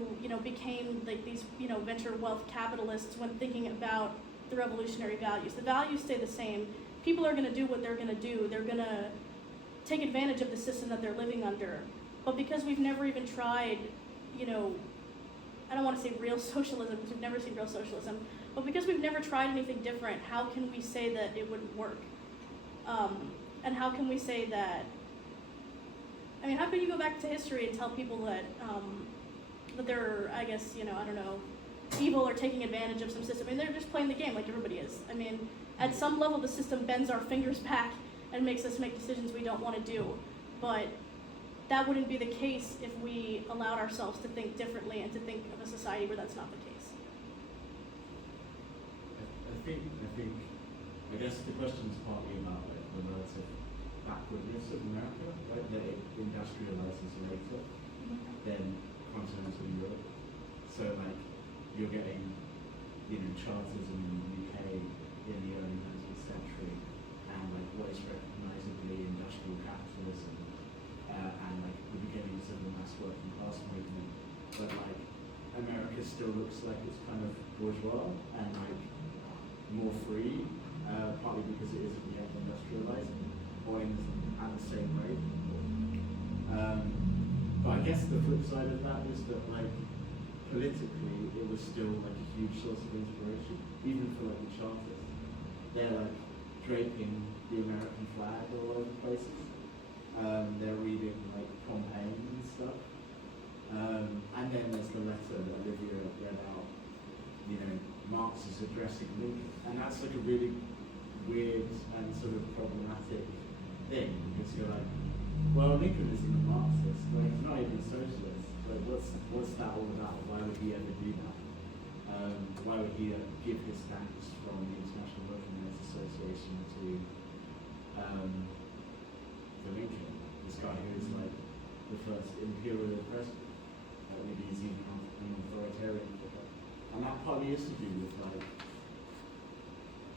became like these, venture wealth capitalists when thinking about the revolutionary values. The values stay the same. People are going to do what they're going to do. They're going to take advantage of the system that they're living under. But because we've never even tried, I don't want to say real socialism because we've never seen real socialism, but because we've never tried anything different, how can we say that it wouldn't work? And how can we say that, how can you go back to history and tell people that, that they're, I guess, evil or taking advantage of some system? I mean, they're just playing the game like everybody is. I mean, at some level, the system bends our fingers back and makes us make decisions we don't want to do. But that wouldn't be the case if we allowed ourselves to think differently and to think of a society where that's not the case. I guess the question is partly about like, the relative backwardness of America, right? That it industrializes later than continental Europe. So like you're getting, Chartism in the UK in the early 19th century, and like what is recognizably industrial capitalism, and like the beginnings of the mass working class movement. But like America still looks like it's kind of bourgeois and like more free. Partly because it isn't yet industrialized, or at the same rate. But I guess the flip side of that is that, like, politically, it was still like a huge source of inspiration, even for like the Chartists. They're like draping the American flag all over places. They're reading like Pompeii and stuff. And then there's the letter that Olivia read out. Marx is addressing Lincoln, and that's like a really weird and sort of problematic thing, because you're like, well, Lincoln isn't a Marxist, like he's not even a socialist, like what's that all about? Why would he ever do that? Why would he give his thanks from the International Working Men's Association to Lincoln, this guy who is like the first imperial president? Maybe he's even an authoritarian figure. And that partly is to do with like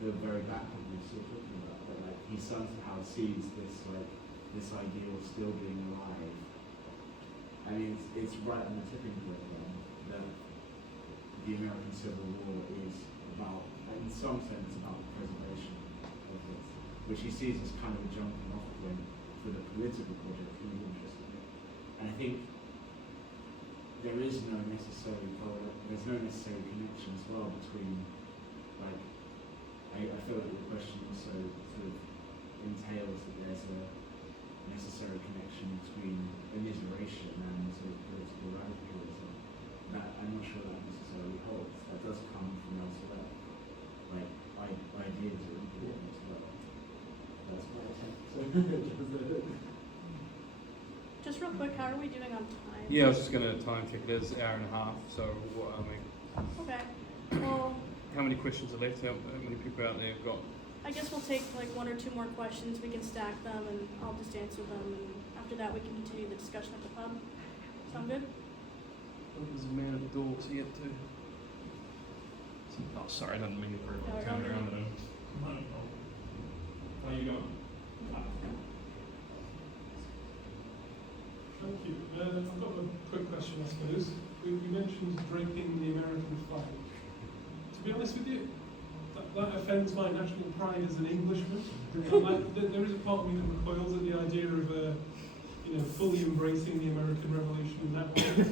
the very backwardness you're talking about, that like he somehow sees this ideal still being alive. I mean, it's right on the tipping point then that the American Civil War is about, in some sense, about the preservation of this, which he sees as kind of a jumping off point for the political project he's interested in. And I think there's no necessary connection as well between, like, I feel like the question also sort of entails that there's a necessary connection between immiseration and sort of political radicalism. That I'm not sure that necessarily holds. That does come from elsewhere. Like, ideas are important as well. That's my attempt. Just real quick, how are we doing on time? Yeah, I was just going to time check. It is an hour and a half, so Okay. Well, how many questions are left? How many people out there have got? I guess we'll take like one or two more questions. We can stack them, and I'll just answer them. And after that, we can continue the discussion at the pub. Sound good? There's a man at the door to get to. Oh, sorry, I didn't mean to turn around at him. How you going? Thank you. I've got a quick question, I suppose. You mentioned draping the American flag. To be honest with you, that offends my national pride as an Englishman. There is a part of me that recoils at the idea of, fully embracing the American Revolution in that way.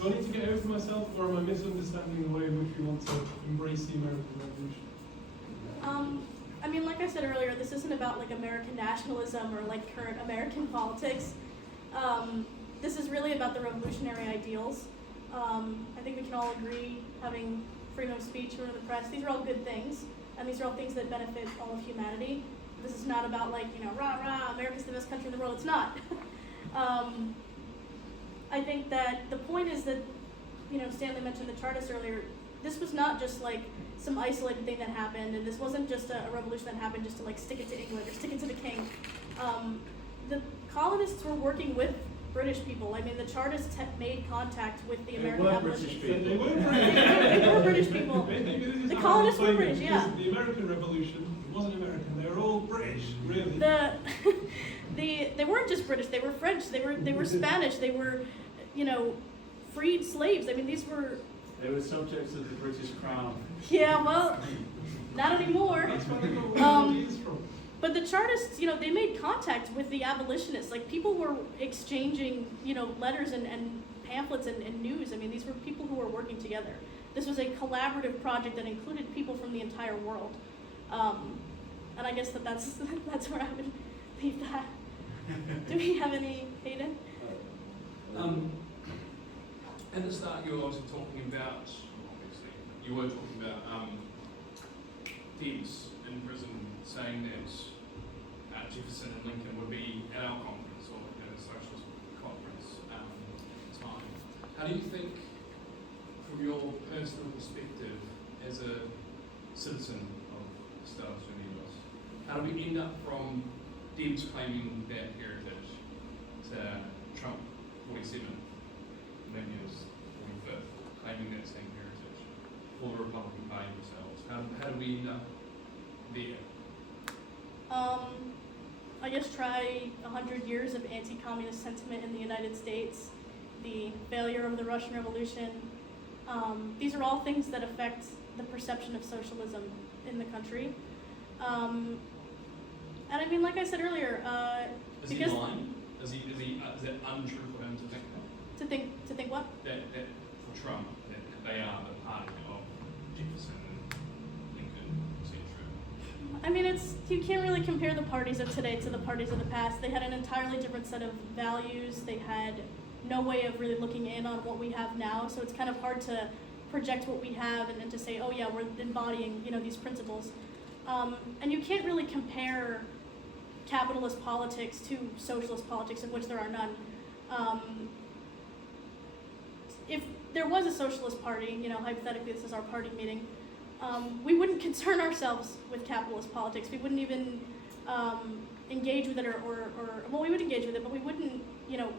Do I need to get over myself, or am I misunderstanding the way in which we want to embrace the American Revolution? Like I said earlier, this isn't about like American nationalism or like current American politics. This is really about the revolutionary ideals. I think we can all agree, having freedom of speech, freedom of the press. These are all good things, and these are all things that benefit all of humanity. This is not about like, you know, rah, rah, America's the best country in the world. It's not. I think that the point is that, you know, Stanley mentioned the Chartists earlier. This was not just like some isolated thing that happened, and this wasn't just a revolution that happened just to like stick it to England or stick it to the king. The colonists were working with British people. I mean, the Chartists made contact with the American abolitionists. They were British. They were British people. Maybe it is The hard colonists to were find British, it, yeah. because The American Revolution, it wasn't American. They were all British, really. They weren't just British. They were French. They were Spanish. They were, you know, freed slaves. I mean, these were. They were subjects of the British Crown. Yeah, well, not anymore. That's where they got these from. But the Chartists, you know, they made contact with the abolitionists. Like, people were exchanging, you know, letters and pamphlets and news. I mean, these were people who were working together. This was a collaborative project that included people from the entire world. And I guess that's where I would leave that. Do we have any, Hayden? At the start, you were also talking about, obviously, you were talking about Debs in prison saying that Jefferson and Lincoln would be at our conference or at a socialist conference time. How do you think, from your personal perspective as a citizen of Estados Unidos, how do we end up from Debs claiming that heritage to Trump 47, maybe it was 45th, claiming that same heritage for the Republican Party themselves? How do we end up there? I guess try 100 years of anti-communist sentiment in the United States, the failure of the Russian Revolution. These are all things that affect the perception of socialism in the country. And I mean, like I said earlier, Is he lying? Is it untrue for him to think that? To think what? That for Trump, that they are the party of Jefferson and Lincoln, etc. I mean, you can't really compare the parties of today to the parties of the past. They had an entirely different set of values. They had no way of really looking in on what we have now. So it's kind of hard to project what we have and to say, oh yeah, we're embodying, you know, these principles. And you can't really compare capitalist politics to socialist politics, of which there are none. If there was a socialist party, you know, hypothetically this is our party meeting, we wouldn't concern ourselves with capitalist politics. We wouldn't even engage with it well, we would engage with it, but we wouldn't, you know,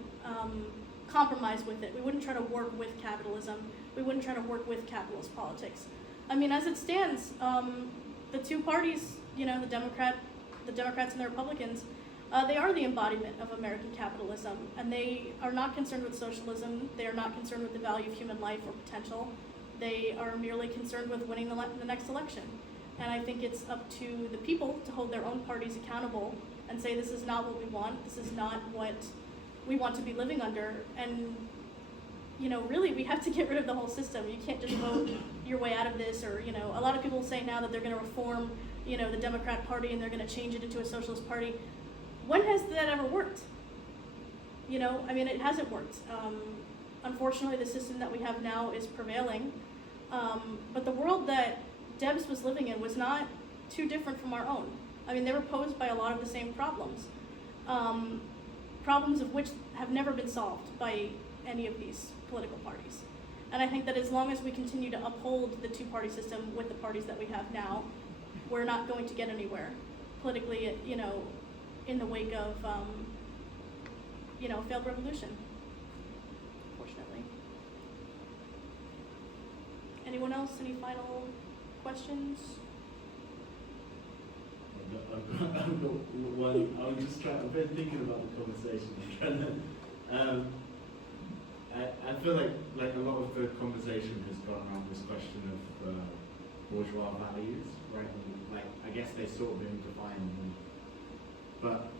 compromise with it. We wouldn't try to work with capitalism. We wouldn't try to work with capitalist politics. I mean, as it stands, the two parties, you know, the Democrats and the Republicans, they are the embodiment of American capitalism, and they are not concerned with socialism. They are not concerned with the value of human life or potential. They are merely concerned with winning the next election. And I think it's up to the people to hold their own parties accountable and say, this is not what we want. This is not what we want to be living under. And, you know, really, we have to get rid of the whole system. You can't just vote your way out of this, or, you know, a lot of people say now that they're going to reform, you know, the Democrat Party and they're going to change it into a socialist party. When has that ever worked? You know, I mean, it hasn't worked. Unfortunately, the system that we have now is prevailing. But the world that Debs was living in was not too different from our own. I mean, they were posed by a lot of the same problems. Problems of which have never been solved by any of these political parties. And I think that as long as we continue to uphold the two-party system with the parties that we have now, we're not going to get anywhere politically, you know, in the wake of, you know, failed revolution, fortunately. Anyone else? Any final questions? I've got one. I've been thinking about the conversation. I'm trying to, I feel like a lot of the conversation has gone around this question of bourgeois values, right? And like, I guess they sort of been defined. But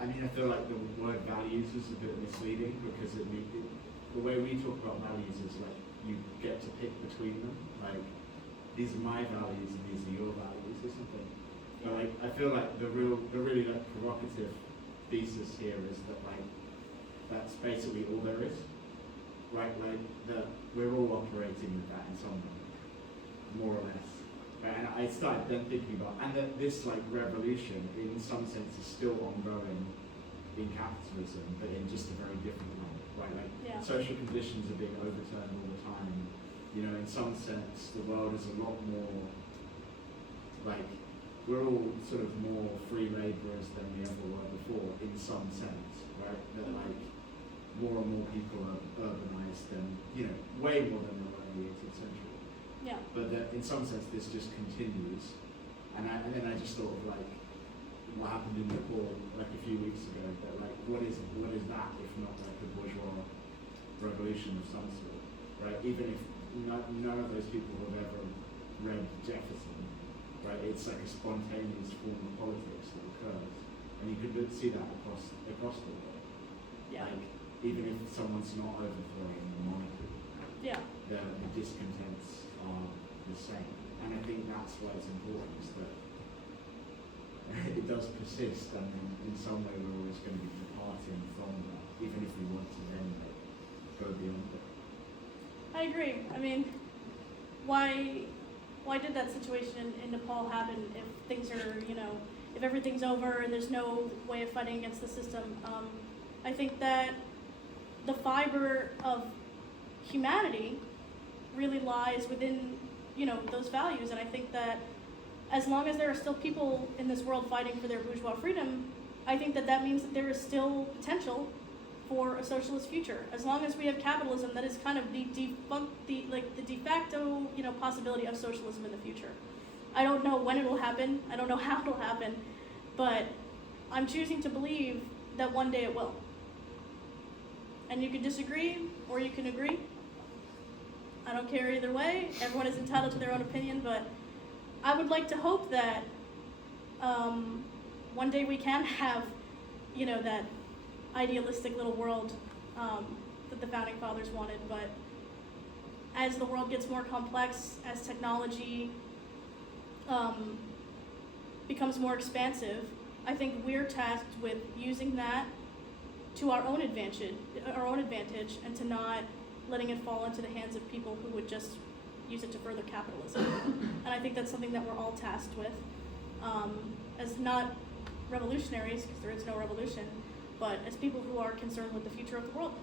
I mean, I feel like the word values is a bit misleading, because the way we talk about values is like you get to pick between them. Like, these are my values and these are your values or something. But like, I feel like the really like provocative thesis here is that like that's basically all there is, right? Like that we're all operating with that in some way. more or less. Right? And I started then thinking about, and that this like revolution, in some sense, is still ongoing in capitalism, but in just a very different way, right? Like Yeah. social conditions are being overturned all the time. You know, in some sense, the world is a lot more like we're all sort of more free laborers than we ever were before, in some sense, right? That like more and more people are urbanized than, you know, way more than they were in the 18th century. Yeah. But that in some sense this just continues, and then I just thought of like what happened in Nepal like a few weeks ago. That like what is that if not like a bourgeois revolution of some sort, right? Even if none of those people have ever read Jefferson, right? It's like a spontaneous form of politics that occurs, and you could see that across the world. Yeah. Like even if someone's not overthrowing the monarchy, Yeah. the discontents are the same. And I think that's why it's important, is that it does persist, and in some way we're always going to be departing from that, even if we want to then go beyond it. I agree. I mean, why did that situation in Nepal happen if things are, you know, if everything's over and there's no way of fighting against the system? I think that the fiber of humanity really lies within, you know, those values, and I think that as long as there are still people in this world fighting for their bourgeois freedom, I think that means that there is still potential for a socialist future. As long as we have capitalism, that is kind of the de facto, you know, possibility of socialism in the future. I don't know when it will happen. I don't know how it will happen, but I'm choosing to believe that one day it will. And you can disagree or you can agree. I don't care either way. Everyone is entitled to their own opinion, but I would like to hope that one day we can have, you know, that idealistic little world that the founding fathers wanted. But as the world gets more complex, as technology becomes more expansive, I think we're tasked with using that to our own advantage, and to not letting it fall into the hands of people who would just use it to further capitalism. And I think that's something that we're all tasked with, as not revolutionaries, because there is no revolution, but as people who are concerned with the future of the world.